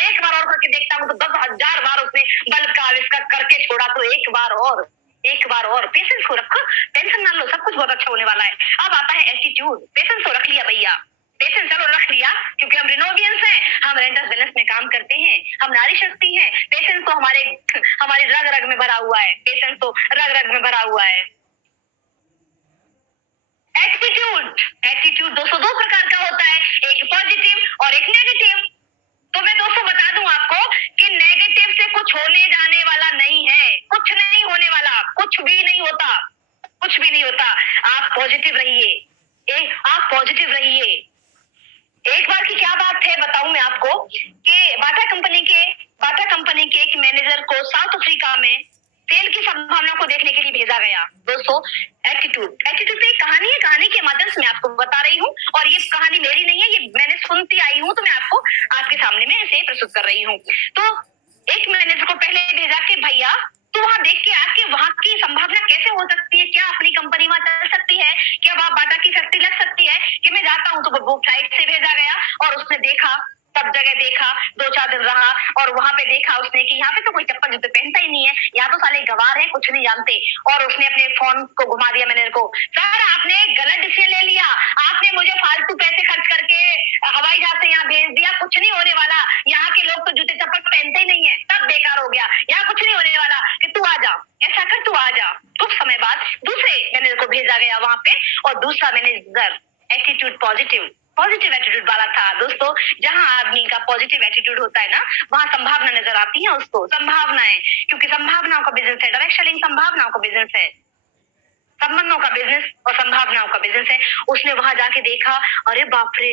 एक बार और करके देखता हूँ। तो 10,000 बार उसने बल्ब का आविष्कार करके छोड़ा, तो एक बार और। पेशेंस को रखो, टेंशन ना लो, सब कुछ बहुत अच्छा होने वाला है। अब आता है एटीट्यूड। पेशेंस तो रख लिया भैया, पेशेंस चलो रख लिया, क्योंकि हम रिनोवियंस हैं, हम रेंटल बिजनेस में काम करते हैं, हम नारी शक्ति हैं। पेशेंस तो हमारी रग रग में भरा हुआ है, पेशेंस तो रग रग में भरा हुआ है। एटीट्यूड दोस्तों दो प्रकार का होता है, एक पॉजिटिव और एक नेगेटिव। तो मैं दोस्तों बता दूं आपको कि नेगेटिव से कुछ होने जाने वाला नहीं है, कुछ नहीं होने वाला, कुछ भी नहीं होता। आप पॉजिटिव रहिए, आप पॉजिटिव रहिए। एक बार की क्या बात है बताऊं मैं आपको कि बाटा कंपनी के एक मैनेजर को साउथ अफ्रीका में सेल की संभावना को देखने के लिए भेजा गया। दोस्तों एटीट्यूड पे एक कहानी के माध्यम से मैं आपको बता रही हूँ, और ये कहानी मेरी नहीं है, ये मैंने सुनती आई हूँ, तो मैं आपको आपके सामने में ऐसे प्रस्तुत कर रही हूँ। तो एक मैनेजर को पहले भेजा कि भैया तू वहां देख के आके वहां की संभावना कैसे हो सकती है, क्या अपनी कंपनी वहां चल सकती है, क्या वहां बाटा की फैक्ट्री लग सकती है। कि मैं जाता हूँ। तो वो फ्लाइट से भेजा गया और उसने देखा, सब जगह देखा, 2-4 दिन रहा और वहां पे देखा उसने कि यहाँ पे तो कोई चप्पल जूते पहनता ही नहीं है, यहाँ तो साले गवार है, कुछ नहीं जानते। और उसने अपने फोन को घुमा दिया मैनेजर को, सर आपने गलत डिसीजन ले लिया, आपने मुझे फालतू पैसे खर्च करके हवाई जहाज से यहाँ भेज दिया, कुछ नहीं होने वाला, यहाँ के लोग तो जूते चप्पल पहनते ही नहीं है, सब बेकार हो गया, यहाँ कुछ नहीं होने वाला, कि तू आ जा, ऐसा कर तू आ जा। कुछ समय बाद दूसरे मैनेजर को भेजा गया वहां पे, और दूसरा मैनेजर एटीट्यूड पॉजिटिव एटीट्यूड वाला था। दोस्तों जहां आदमी का पॉजिटिव एटीट्यूड होता है ना, वहां संभावना नजर आती है उसको, संभावनाएं, क्योंकि संभावनाओं का बिजनेस है, डायरेक्ट सेलिंग संभावनाओं का बिजनेस है, संबंधों का बिजनेस और संभावनाओं का बिजनेस है। उसने वहां जाके देखा, अरे बाप रे,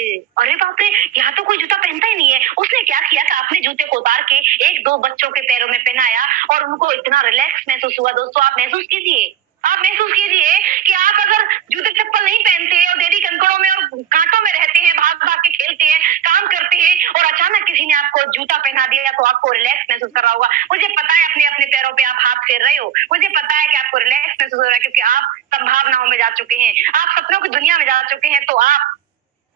यहाँ तो कोई जूता पहनता ही नहीं है। उसने क्या किया कि अपने जूते को उतार के 1-2 बच्चों के पैरों में पहनाया और उनको इतना रिलैक्स महसूस हुआ। दोस्तों आप महसूस कीजिए कि आप अगर जूते चप्पल नहीं पहनते और देरी कंकड़ों में और कांटों में रहते हैं, भाग भाग के खेलते हैं, काम करते हैं, और अचानक किसी ने आपको जूता पहना दिया, तो आपको रिलैक्स महसूस कर रहा होगा। मुझे पता है अपने अपने पैरों पे आप हाथ फेर रहे हो, मुझे पता है कि आपको रिलैक्स महसूस हो रहा है, क्योंकि आप संभावनाओं में जा चुके हैं, आप सपनों की दुनिया में जा चुके हैं। तो आप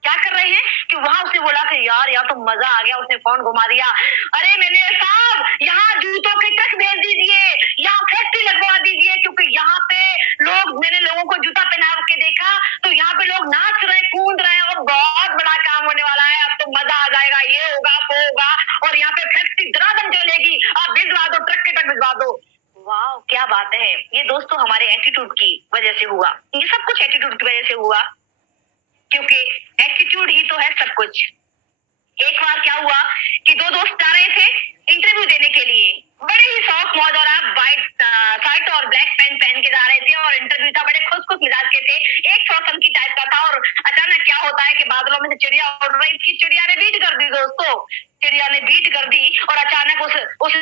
क्या कर रहे हैं कि वहां उसने बोला कि यार तो मजा आ गया, उसने फोन घुमा दिया, अरे मैनेजर साहब यहाँ जूतों के ट्रक भेज दीजिए, यहाँ फैक्ट्री लगवा दीजिए, क्योंकि यहाँ पे मैंने लोगों को जूता पहना के देखा, तो यहाँ पे लोग नाच रहे, कूद रहे हैं, और बहुत बड़ा काम होने वाला है, अब तो मजा आ जाएगा, ये होगा वो होगा, और यहाँ पे फैक्ट्री दरादम चलेगी, आप भिजवा दो, ट्रक के ट्रक भिजवा दो। वाह क्या बात है। ये दोस्तों हमारे एटीट्यूड की वजह से हुआ, ये सब कुछ एटीट्यूड की वजह से हुआ, क्योंकि एटीट्यूड ही तो है सब कुछ। एक बार क्या हुआ कि 2 दोस्त जा रहे थे इंटरव्यू देने के लिए, बड़े ही शौक मौज, और आप व्हाइट शर्ट और ब्लैक पैंट पहन के जा रहे थे, और इंटरव्यू था, बड़े खुश मिजाज के थे, एक शौसन की टाइप का था। और अचानक क्या होता है कि बादलों में से चिड़िया उड़ रही थी, चिड़िया ने बीट कर दी दोस्तों, और अचानक उस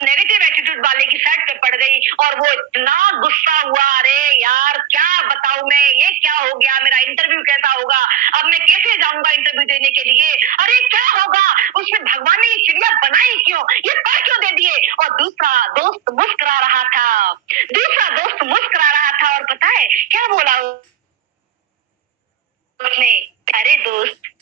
नेगेटिव एटीट्यूड वाले की शर्ट पे पड़ गई, और वो इतना गुस्सा हुआ, अरे यार क्या बताऊं मैं, ये क्या हो गया, मेरा इंटरव्यू कैसा होगा, अब मैं कैसे जाऊंगा इंटरव्यू देने के लिए, अरे क्या होगा, उसमें भगवान ने ये चिड़िया बनाई क्यों, ये पर क्यों दे दिए। और दूसरा दोस्त मुस्कुरा रहा था, और पता है क्या बोला उसने, अरे दोस्त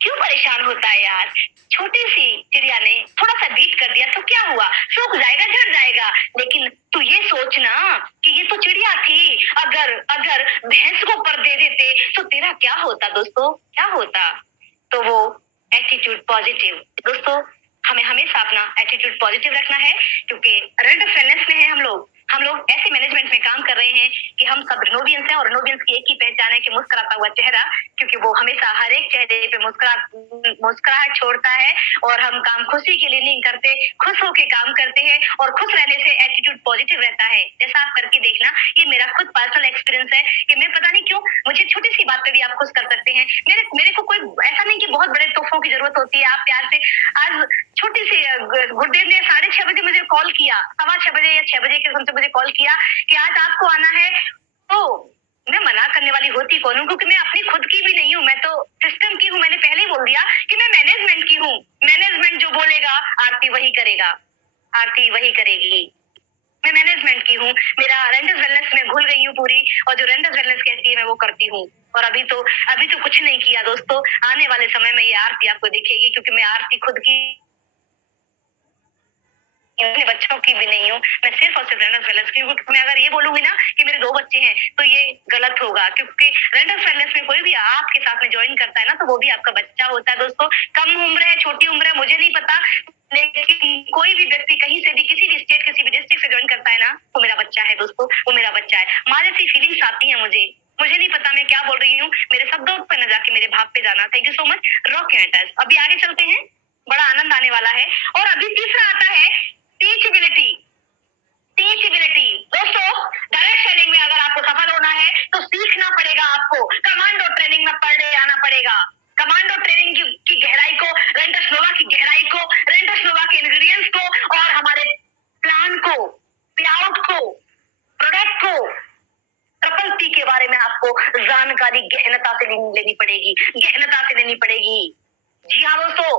क्यों परेशान होता है यार, छोटी सी चिड़िया ने थोड़ा सा बीट कर दिया तो क्या हुआ, सूख जाएगा, झड़ जाएगा, लेकिन तू ये सोचना कि ये तो चिड़िया थी, अगर भैंस को पर दे देते तो तेरा क्या होता दोस्तों, क्या होता। तो वो एटीट्यूड पॉजिटिव। दोस्तों हमें हमेशा अपना एटीट्यूड पॉजिटिव रखना है, क्योंकि रेड फाइनेंस में है हम लोग, हम लोग ऐसे मैनेजमेंट में काम कर रहे हैं कि हम सब रिनोवियंस हैं और रिनोवियंस की एक ही पहचान है कि मुस्कुराता हुआ चेहरा, क्योंकि वो हमेशा हर एक चेहरे पे मुस्कुराहट छोड़ता है और हम काम खुशी के लिए नहीं करते, खुश होके काम करते हैं और खुश रहने से एटीट्यूड पॉजिटिव रहता है। जैसा आप करके देखना, ये मेरा खुद पर्सनल एक्सपीरियंस है कि मैं पता नहीं क्यों मुझे छोटी सी बात पे भी आप खुश कर सकते हैं। मेरे को कोई ऐसा नहीं कि बहुत बड़े तोहफों की जरूरत होती है। आप प्यार से आज छोटी सी गुड डे ने 6:30 बजे मुझे कॉल किया, 6:15 बजे या 6 बजे के समय मुझे कॉल किया कि आज आपको आना है, तो मैं मना करने वाली होती कौन हूँ, क्योंकि मैं अपनी खुद की भी नहीं हूँ, मैं तो सिस्टम की हूँ। मैंने पहले ही बोल दिया कि मैं मैनेजमेंट की हूँ। मैनेजमेंट जो बोलेगा आरती वही करेगा, आरती वही करेगी। मैं मैनेजमेंट की हूँ, मेरा रेंटस वेलनेस में घुल गई हूँ पूरी, और जो रेंटस वेलनेस कहती है मैं वो करती हूँ। और अभी तो कुछ नहीं किया दोस्तों, आने वाले समय में ये आरती आपको दिखेगी, क्योंकि मैं आरती खुद की अपने बच्चों की भी नहीं हूँ, मैं सिर्फ और सिर्फ रेंटस वेलनेस की हूँ। मैं अगर ये बोलूंगी ना कि मेरे 2 बच्चे हैं तो ये गलत होगा, क्योंकि रेंटस वेलनेस में कोई भी आपके साथ में ज्वाइन करता है ना तो वो भी आपका बच्चा होता है दोस्तों। कम उम्र है, छोटी उम्र है, मुझे नहीं पता, लेकिन कोई भी व्यक्ति कहीं से भी, किसी भी स्टेट, किसी भी डिस्ट्रिक्ट से ज्वाइन करता है ना, वो मेरा बच्चा है दोस्तों, वो मेरा बच्चा है। माँ जैसी फीलिंग्स आती है मुझे नहीं पता मैं क्या बोल रही हूँ, मेरे शब्दों पे न जाके मेरे भाव पे जाना। Thank you so much, rock enters. अभी आगे चलते हैं, बड़ा आनंद आने वाला है। और अभी तीसरा आता है टीचेबिलिटी। टीचेबिलिटी दोस्तों, डायरेक्ट ट्रेनिंग में अगर आपको सफल होना है तो सीखना पड़ेगा आपको। कमांडो ट्रेनिंग में पर डे आना पड़ेगा। कमांडो ट्रेनिंग की गहराई को, रेंटस नोवा की गहराई को, रेंटस नोवा के इंग्रेडिएंट्स को और हमारे प्लान को, प्लेआउट को, प्रोडक्ट को, ट्रिपल पी के बारे में आपको जानकारी गहनता से लेनी पड़ेगी, गहनता से लेनी पड़ेगी। जी हाँ दोस्तों,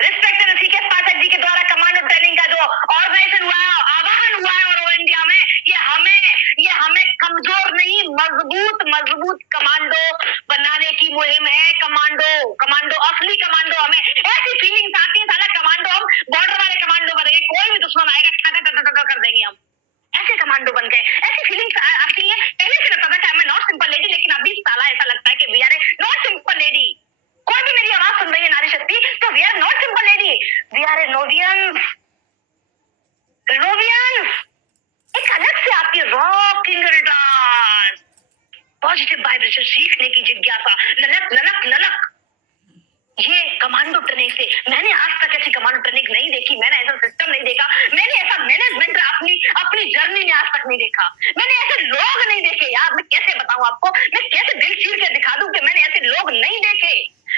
रिस्पेक्टेड ऋषिकेश पाठक जी के द्वारा कमांडो ट्रेनिंग का जो ऑर्गेनाइजेशन हुआ है, आवाहन हुआ है और इंडिया में, ये हमें कमजोर नहीं, मजबूत कमांडो बनाने की मुहिम है। कमांडो असली कमांडो। हमें ऐसी फीलिंग्स आती है, साला कमांडो, हम बॉर्डर वाले कमांडो बनेंगे, कोई भी दुश्मन आएगा ठा कर देंगे हम, ऐसे कमांडो बन गए। ऐसी फीलिंग्स आती है। पहले से लगता था कि मैं नॉट सिंपल लेडी, लेकिन अभी साला ऐसा लगता है कि we are not simple lady. कोई भी मेरी आवाज सुन रही है नारी शक्ति, तो we are not simple lady, we are a नोवियंस। एक अलग से आपकी रॉकिंग डांस, पॉजिटिव वाइब्रेशन, सीखने की जिज्ञासा, ललक। ये कमांडो ट्रेनिंग से, मैंने आज तक ऐसी कमांडो ट्रेनिंग नहीं देखी, मैंने ऐसा सिस्टम नहीं देखा, मैंने ऐसा मैनेजमेंट अपनी जर्नी में आज तक नहीं देखा, मैंने ऐसे लोग नहीं देखे यार। मैं कैसे बताऊं आपको, मैं कैसे दिल चीर के दिखा दूं कि मैंने ऐसे लोग नहीं देखे,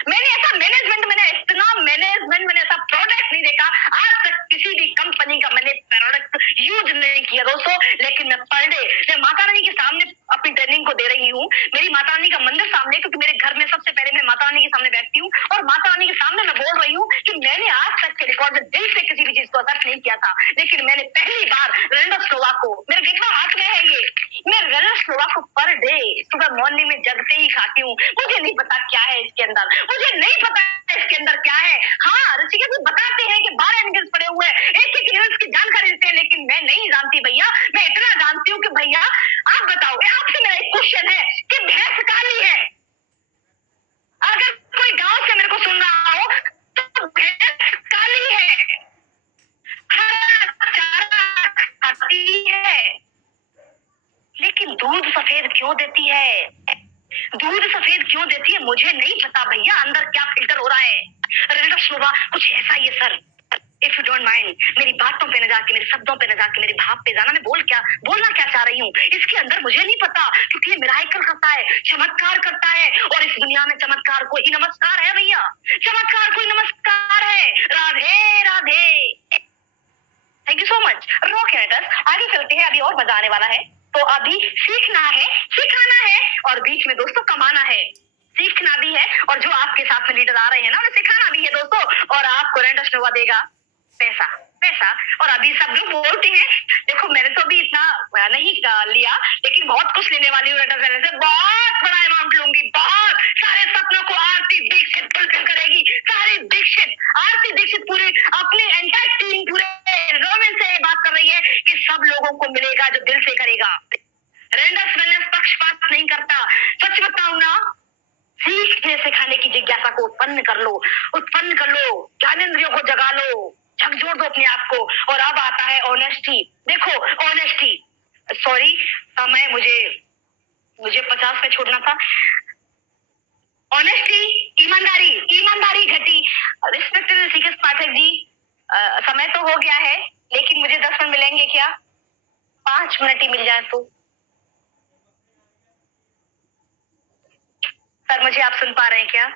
मैंने ऐसा मैनेजमेंट, मैंने ऐसा प्रोडक्ट नहीं देखा आज तक। किसी भी कंपनी का मैंने प्रोडक्ट यूज नहीं किया दोस्तों, लेकिन मैं पर डे मैं माता रानी के सामने अपनी ट्रेनिंग को दे रही हूँ। मेरी माता रानी का मंदिर सामने, क्योंकि मेरे घर में सबसे पहले मैं माता रानी के सामने बैठती हूँ और माता रानी के सामने मैं बोल रही हूँ कि मैंने आज तक के रिकॉर्ड में दिल से किसी भी चीज को असर नहीं किया था, लेकिन मैंने पहली बार रेंडस नोवा को, मेरे गिफ्ट हाथ में है ये, मैं रेंडस नोवा को पर डे सुबह मॉर्निंग में जगते ही खाती हूँ। मुझे नहीं पता क्या है इसके अंदर, मुझे नहीं पता इसके अंदर क्या है। हाँ, ऋषिकेश जी बताते हैं कि 12 इंग्रेडिएंट्स पड़े हुए हैं, एक इंग्रेडिएंट्स की जानकारी देते हैं, लेकिन मैं नहीं जानती भैया। मैं इतना जानती हूँ कि भैया आप बताओ, आपसे मेरा एक क्वेश्चन है कि भैंस काली है, अगर कोई गांव से मेरे को सुन रहा हो तो भैंस काली है, हरा चारा खाती है, लेकिन दूध सफेद क्यों देती है? दूध सफेद क्यों देती है मुझे नहीं पता भैया, अंदर क्या फिल्टर हो रहा है। रेंडस नोवा कुछ ऐसा ही है sir. If you don't mind, मेरी बातों पे न जाके, मेरे शब्दों पे न जाके, मेरे भाव पे जाना, मैं बोलना क्या चाह रही हूँ इसके अंदर मुझे नहीं पता, क्योंकि ये मिराकल करता है, चमत्कार करता है, और इस दुनिया में चमत्कार को ही नमस्कार है भैया, चमत्कार को ही नमस्कार है। Radhe Radhe, thank you so much. Rock enters, आगे चलते हैं, अभी और मजा आने वाला है। तो अभी सीखना है, सिखाना है, और बीच में दोस्तों कमाना है। सीखना भी है और जो आपके साथ में लीडर आ रहे हैं ना, उन्हें सिखाना भी है दोस्तों, और आपको रेंडस नोवा देगा पैसा। और अभी सब लोग बोलते हैं, देखो मैंने तो अभी इतना नहीं लिया, लेकिन बहुत कुछ लेने वाली हूँ रेंडस वेलनेस से, बहुत बड़ा अमाउंट लूंगी, बहुत सारे सपनों को आरती दीक्षित फुलफिल करेगी। आरती दीक्षित पूरे अपने एंटायर टीम, पूरे रोमेन से बात कर रही है कि सब लोगों को मिलेगा जो दिल से करेगा। रेंडस वेलनेस पक्षपात नहीं करता, सच बताऊं ना, सीखने सिखाने की जिज्ञासा को उत्पन्न कर लो, ज्ञानेंद्रियों को जगा लो, झकझोर दो अपने आप को। और अब आता है ऑनेस्टी। देखो ऑनेस्टी, सॉरी, समय मुझे 50 पे छोड़ना था। ऑनेस्टी, ईमानदारी, ईमानदारी घटी। रिस्पेक्टेड ऋषिकेश पाठक जी, समय तो हो गया है, लेकिन मुझे 10 मिनट मिलेंगे क्या? 5 मिनट ही मिल जाए तो। सर, मुझे आप सुन पा रहे हैं क्या?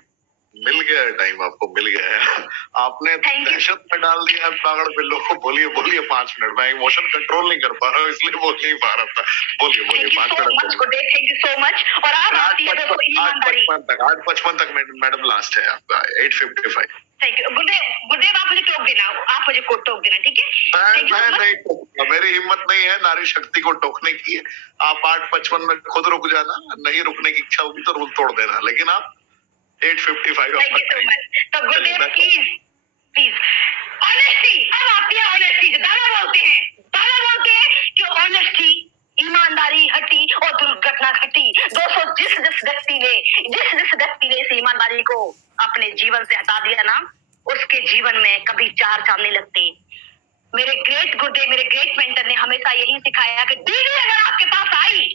मिल गया है टाइम, आपको मिल गया है। आपने दहशत में डाल दिया है पागल बिल्लों को। बोलिए बोलिए 5 मिनट। मैं इमोशन कंट्रोल नहीं कर पा रहा हूँ, इसलिए बोल नहीं पा रहा था। बोलिए बोलिए 5 minute. Thank you so much. और आप आती है दोस्तों ईमानदारी। 8:55 तक मैडम लास्ट है आपका, 8:55। Thank you. गुरुदेव, आप मुझे टोक देना, आप मुझे टोक देना, ठीक है? मैं नहीं टोकूंगा, मेरी हिम्मत नहीं है नारी शक्ति को टोकने की है। आप 8:55 में खुद रुक जाना, नहीं रुकने की इच्छा होगी तो रूल तोड़ देना, लेकिन आप 8:55। Thank you so much. तो गुरुदेव प्लीज ऑनेस्टी, अब आती है ऑनेस्टी। दादा बोलते हैं कि ऑनेस्टी, ईमानदारी हटी और दुर्घटना घटी। दोस्तों, जिस व्यक्ति ने इस ईमानदारी को अपने जीवन से हटा दिया ना, उसके जीवन में कभी 4 चांद नहीं लगते। मेरे ग्रेट गुरुदेव, मेरे ग्रेट मेंटर ने हमेशा यही सिखाया कि दीदी अगर आपके पास आई,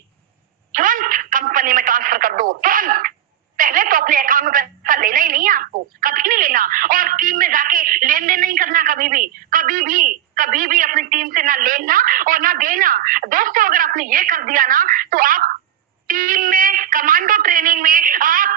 तुरंत कंपनी में ट्रांसफर कर दो, तुरंत। पहले तो अपने अकाउंट में पैसा लेना ही नहीं है आपको, कभी नहीं लेना। और टीम में जाके लेन देन नहीं करना, कभी भी अपनी टीम से ना लेना और ना देना। दोस्तों, अगर आपने ये कर दिया ना, तो आप टीम में कमांडो ट्रेनिंग में आप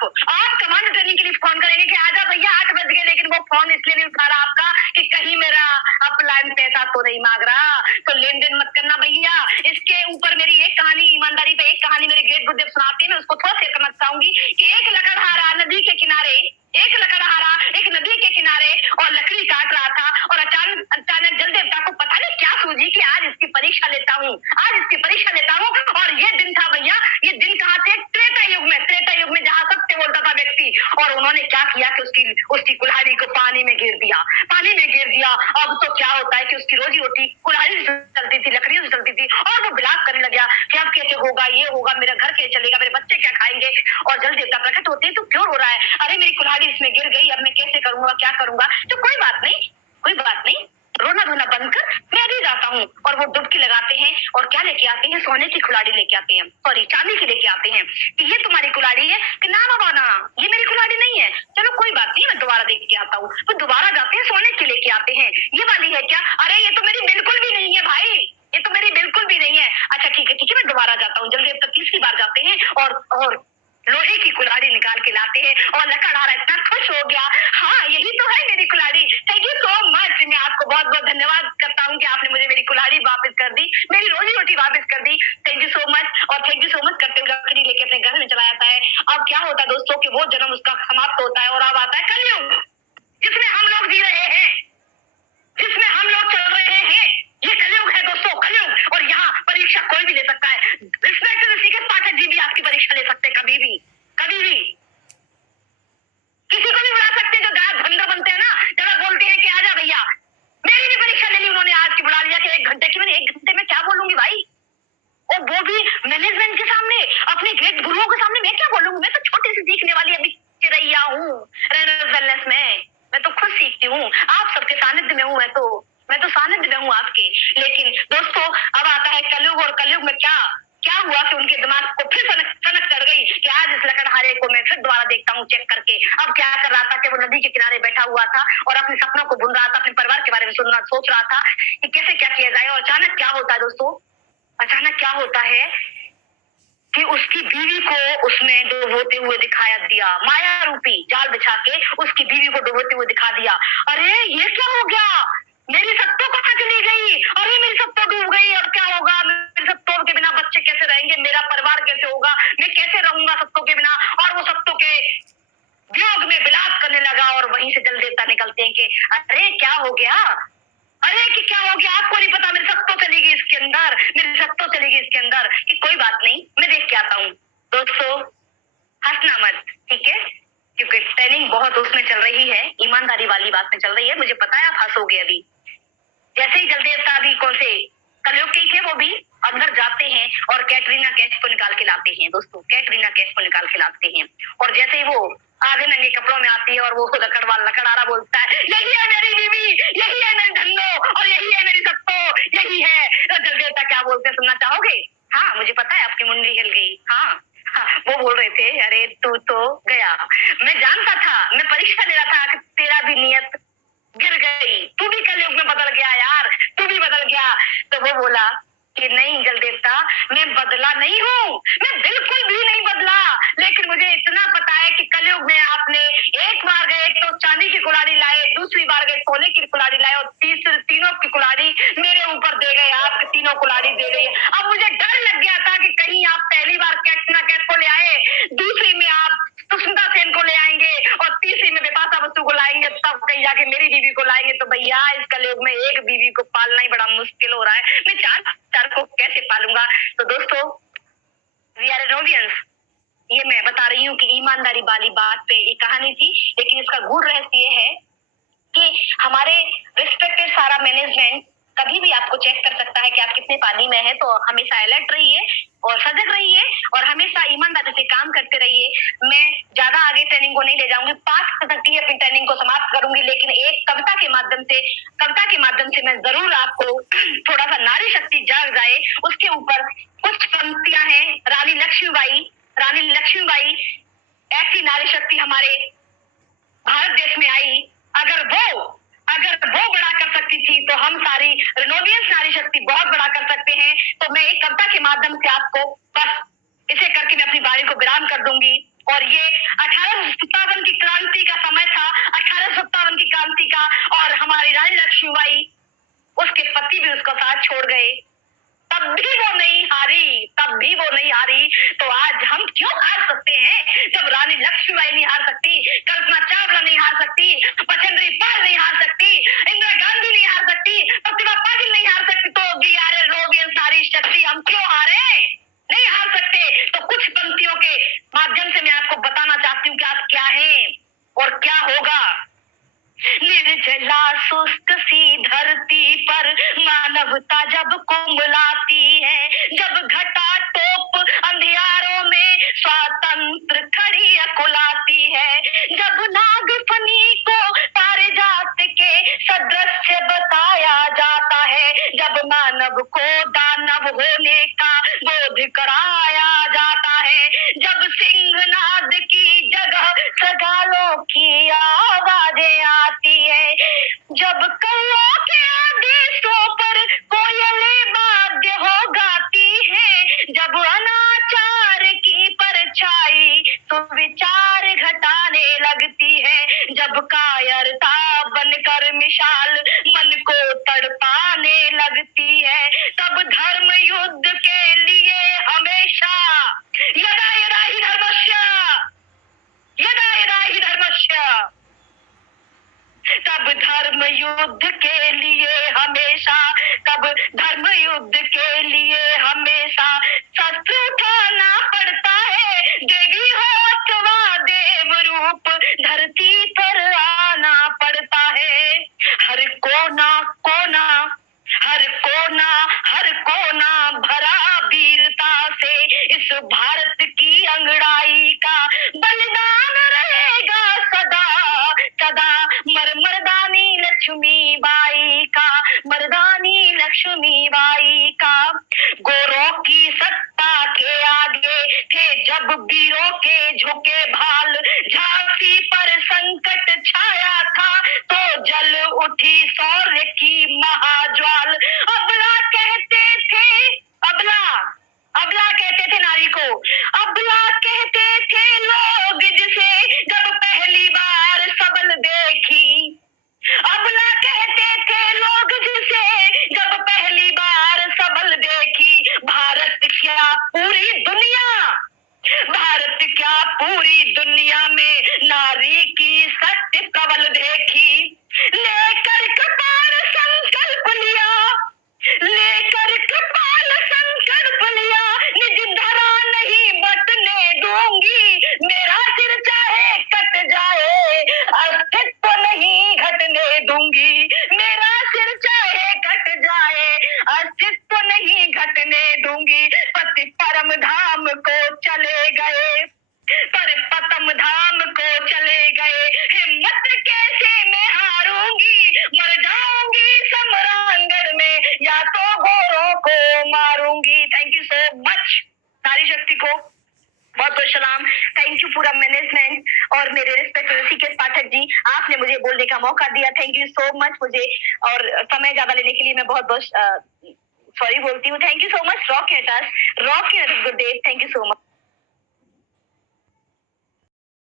कमांडो ट्रेनिंग के लिए फोन करेंगे कि आजा भैया 8 बज गए, लेकिन वो फोन इसलिए नहीं उठा रहा आपका कि कहीं मेरा अपलाइन पैसा तो नहीं मांग रहा। तो लेन देन मत करना भैया। इसके ऊपर मेरी एक कहानी, ईमानदारी पे एक कहानी मेरे ग्रेट गुरुदेव सुनाते हैं, मैं उसको थोड़ा शेयर करना चाहूंगी कि एक लकड़हारा नदी के किनारे, एक नदी के किनारे और लकड़ी काट रहा था, और अचानक जल देवता को पता नहीं क्या सूझी कि आज इसकी परीक्षा लेता हूँ। और ये दिन था भैया, ये दिन कहाँ थे? त्रेता युग में जहाँ सत्य बोलता था व्यक्ति। और उन्होंने क्या किया कि उसकी कुल्हाड़ी को पानी में गिर दिया। अब तो क्या होता है कि उसकी रोजी रोटी कुल्हाड़ी से चलती थी, लकड़ी से चलती थी, और वो विलाप करने लगा कि अब कैसे होगा, ये होगा, मेरा घर कैसे चलेगा, मेरे बच्चे क्या खाएंगे। और जल देवता प्रकट होते हैं, तो क्यों हो रहा है? अरे मेरी कुल्हाड़ी इसमें गिर गई, अब मैं कैसे करूंगा, क्या करूंगा? तो कोई बात नहीं, रोना धोना बंद कर, मैं भी जाता हूँ। और वो डुबकी लगाते हैं और क्या लेके आते हैं? सोने की कुल्हाड़ी लेके आते हैं, सॉरी चांदी की लेके आते हैं कि ये तुम्हारी कुल्हाड़ी है। कि ना बाबा ना, ये मेरी कुल्हाड़ी नहीं है। चलो कोई बात नहीं, मैं दोबारा देख के आता हूँ। तो दोबारा जाते हैं, सोने की लेके आते हैं। ये वाली है क्या? अरे ये तो मेरी बिल्कुल भी नहीं है भाई, ये तो मेरी बिल्कुल भी नहीं है। अच्छा ठीक है, मैं दोबारा जाता हूँ। जल्दी तक तीसरी बार जाते हैं और लोहे की कुल्हाड़ी निकाल के लाते हैं, और लकड़हारा इतना खुश हो गया, हाँ यही तो है मेरी कुल्हाड़ी। थैंक यू सो मच, मैं आपको बहुत बहुत धन्यवाद करता हूँ कि आपने मुझे मेरी कुल्हाड़ी वापस कर दी, मेरी रोजी रोटी वापस कर दी। Thank you so much. और थैंक यू सो मच करते हुए लकड़ी लेके अपने घर में चला जाता है। अब क्या होता है दोस्तों कि वो जन्म उसका समाप्त होता है, और अब आता है कलयुग, जिसमें हम लोग जी रहे हैं, जिसमें हम लोग चल रहे हैं। ये कलयुग है दोस्तों, कलयुग। और यहाँ परीक्षा कोई भी ले सकता है। रिस्पेक्टेड ऋषिकेश पाठक जी भी आपकी परीक्षा ले सकते हैं, कभी भी किसी को भी बुला सकते हैं। जो धंधा बनते हैं ना, जब बोलते हैं कि आजा भैया, मेरी भी परीक्षा ले ली उन्होंने, आज की बुला लिया कि 1 घंटे की। मैंने 1 घंटे में क्या बोलूंगी भाई, और वो भी मैनेजमेंट के सामने, अपने ग्रेट गुरुओं के सामने मैं क्या बोलूंगी? मैं तो छोटी सी सीखने वाली अभी चिरैया हूँ वेलनेस में। मैं तो खुद सीखती हूँ, आप सबके सानिध्य में हूँ। मैं तो सानिध्य में हूँ आपके। लेकिन दोस्तों, अब आता है कलयुग, और कलयुग में क्या हुआ कि उनके दिमाग को फिर सनक चढ़ गई कि आज इस लकड़हारे को मैं फिर दोबारा देखता हूँ चेक करके। अब क्या कर रहा था कि वो नदी के किनारे बैठा हुआ था और अपने सपनों को बुन रहा था, अपने परिवार के बारे में सोच रहा था कि कैसे क्या किया जाए। और अचानक क्या होता है दोस्तों, अचानक क्या होता है कि उसकी बीवी को उसने डुबोते हुए दिखाया दिया, माया रूपी जाल बिछा के उसकी बीवी को डुबोते हुए दिखा दिया। अरे ये क्या हो गया, मेरी सत्तों कहाँ चली गई? अरे मेरी सत्तों डूब गई, अब क्या होगा? मेरे सत्तों के बिना बच्चे कैसे रहेंगे, मेरा परिवार कैसे होगा, मैं कैसे रहूंगा सत्तों के बिना? और वो सत्तों के वियोग में विलाप करने लगा। और वहीं से जल देवता निकलते हैं कि अरे क्या हो गया, अरे कि क्या हो गया, आपको नहीं पता, मेरी सत्तों चली गई इसके अंदर, मेरी सत्तों चली गई इसके अंदर। कि कोई बात नहीं, मैं देख के आता हूँ। दोस्तों, हंसना मत, ठीक है, क्योंकि ट्रेनिंग बहुत उसमें चल रही है, ईमानदारी वाली बात में चल रही है। मुझे पता है आप हंसोगे अभी। जैसे ही जल देवता अभी कौन से कलयुग के थे, वो भी अंदर जाते हैं और कैटरीना कैफ को निकाल के लाते हैं। दोस्तों, कैटरीना कैफ को निकाल के लाते हैं, और जैसे ही वो आधे नंगे कपड़ों में आती है और वो लकड़हारा बोलता है, यही है मेरी बीवी, यही है मेरी धन्नो, और यही है मेरी सत्तो, यही है। तो जल देवता क्या बोलते हैं, सुनना चाहोगे? मुझे पता है आपकी मुंडी हिल गई। हाँ, हाँ, वो बोल रहे थे अरे तू तो गया। मैं जानता था, मैं परीक्षा दे रहा था कि तेरा भी नियत गिर गई, तू भी कलयुग में बदल गया यार, तू भी बदल गया। तो वो बोला कि नहीं जल देवता, मैं बदला नहीं हूँ, मैं बिल्कुल भी नहीं बदला, लेकिन मुझे इतना पता है कि कलयुग में आपने एक बार गए तो चांदी की कुल्हाड़ी लाए, दूसरी बार गए सोने की कुल्हाड़ी लाए और तीनों की कुल्हाड़ी मेरे ऊपर दे गए, आपके तीनों कुल्हाड़ी दे गई। अब मुझे डर लग गया था कि कहीं आप पहली बार कैटरीना कैफ को ले आए, दूसरी में आप सुष्मिता सेन को ले आएंगे और तीसरी में बिपाशा बसु को लाएंगे, तब कहीं जाके मेरी बीवी को लाएंगे। तो भैया इस कलयुग में एक बीवी को पालना ही बड़ा मुश्किल हो रहा है, मैं चार को कैसे पालूंगा। तो दोस्तों, वी आर नोवियंस, ये मैं बता रही हूँ कि ईमानदारी वाली बात पे एक कहानी थी, लेकिन इसका गूढ़ रहस्य ये है कि हमारे रिस्पेक्टेड सारा मैनेजमेंट कभी भी आपको चेक कर सकता है कि आप कितने पानी में हैं। तो हमेशा अलर्ट रहिए और सजग रहिए और हमेशा ईमानदारी से काम करते रहिए। मैं ज्यादा आगे ट्रेनिंग को नहीं ले जाऊंगी, 5 तक ही अपनी ट्रेनिंग को समाप्त करूंगी, लेकिन एक कविता के माध्यम से मैं जरूर आपको थोड़ा सा नारी शक्ति जाग जाए उसके ऊपर कुछ पंक्तियां हैं। रानी लक्ष्मीबाई ऐसी नारी शक्ति हमारे भारत देश में आई। अगर वो बड़ा कर सकती थी तो हम सारी रेनोवियंस नारी शक्ति बहुत बड़ा कर सकते हैं। तो मैं एक कविता के माध्यम से आपको बस इसे करके मैं अपनी वाणी को विराम कर दूंगी। और ये 1857 की क्रांति का समय था, 1857 की क्रांति का, और हमारी रानी लक्ष्मीबाई, उसके पति भी उसका साथ छोड़ गए, तब भी वो नहीं हारी। तो आज हम क्यों हार सकते हैं? जब रानी लक्ष्मीबाई नहीं हार सकती, कल्पना चावला नहीं हार सकती, बचेंद्री पाल नहीं हार सकती, इंदिरा गांधी नहीं हार सकती, प्रतिभा पाटिल नहीं हार सकती, तो वी आर ए नोवियंस नारी शक्ति हम क्यों हारे? नहीं हार सकते। तो कुछ पंक्तियों के माध्यम से मैं आपको बताना चाहती हूँ कि आप क्या हैं और क्या होगा। निर्जला सुस्त सी धरती पर मानवता जब कुंभलाती है, जब घटा टोप अंधियारों में स्वातंत्र खड़ी अकुलाती है, जब नागफनी को पारिजात के सदृश बताया जाता है, जब मानव को दानव होने का बोध कराया जाता है, जब सिंहनाद की जगह सगालों की आवाजें आती है, जब कौओं के आदेशों पर कोयलें वाद्य हो गाती है, जब अनाचार की परछाई सुविचार घटाने लगती है, जब कायरता बनकर मिसाल मन को तड़पाने लगती है, तब धर्म युद्ध के लिए हमेशा यदा यदा हि धर्मस्य, तब धर्म युद्ध के लिए हमेशा, तब धर्म युद्ध के लिए हमेशा शस्त्र उठाना पड़ता है, देवी हो अथवा देव रूप धरती पर आना पड़ता है। हर कोना भरा वीरता से इस भारत की अंगड़ाई का बलिदान रहेगा सदा सदा। मर्दानी लक्ष्मीबाई का गोरों की सत्ता के आगे थे जब वीरों के झुके भाल, झांसी पर संकट छाया था तो जल उठी शौर्य की महाज्वाल। अबला कहते थे नारी को, अबला कहते थे लोग जिसे जब पहली बार सबल देखी, अबला कहते थे लोग जिसे जब पहली बार सबल देखी। भारत क्या पूरी दुनिया में नारी की सत्य प्रबल देखी। लेकर कपाल संकल्प लिया, निज धरा नहीं बटने दूंगी, मेरा सिर चाहे कट जाए अस्तित्व नहीं घटने दूंगी, मेरा सिर चाहे कट जाए अस्तित्व नहीं घटने दूंगी। पति परम धाम को चले गए, हिम्मत कैसे मैं हारूंगी, मर जाऊंगी समरांगण में या तो गोरों को मारूंगी। Thank you so much. व्यक्ति को बहुत बहुत सलाम। थैंक यू पूरा मैनेजमेंट और मेरे रिस्पेक्टेड ऋषिकेश पाठक जी, आपने मुझे बोलने का मौका दिया। थैंक यू सो मच मुझे, और समय ज्यादा लेने के लिए मैं बहुत बहुत सॉरी बोलती हूँ। Thank you so much. Rock at us, rock at Gurudev. Thank you so much.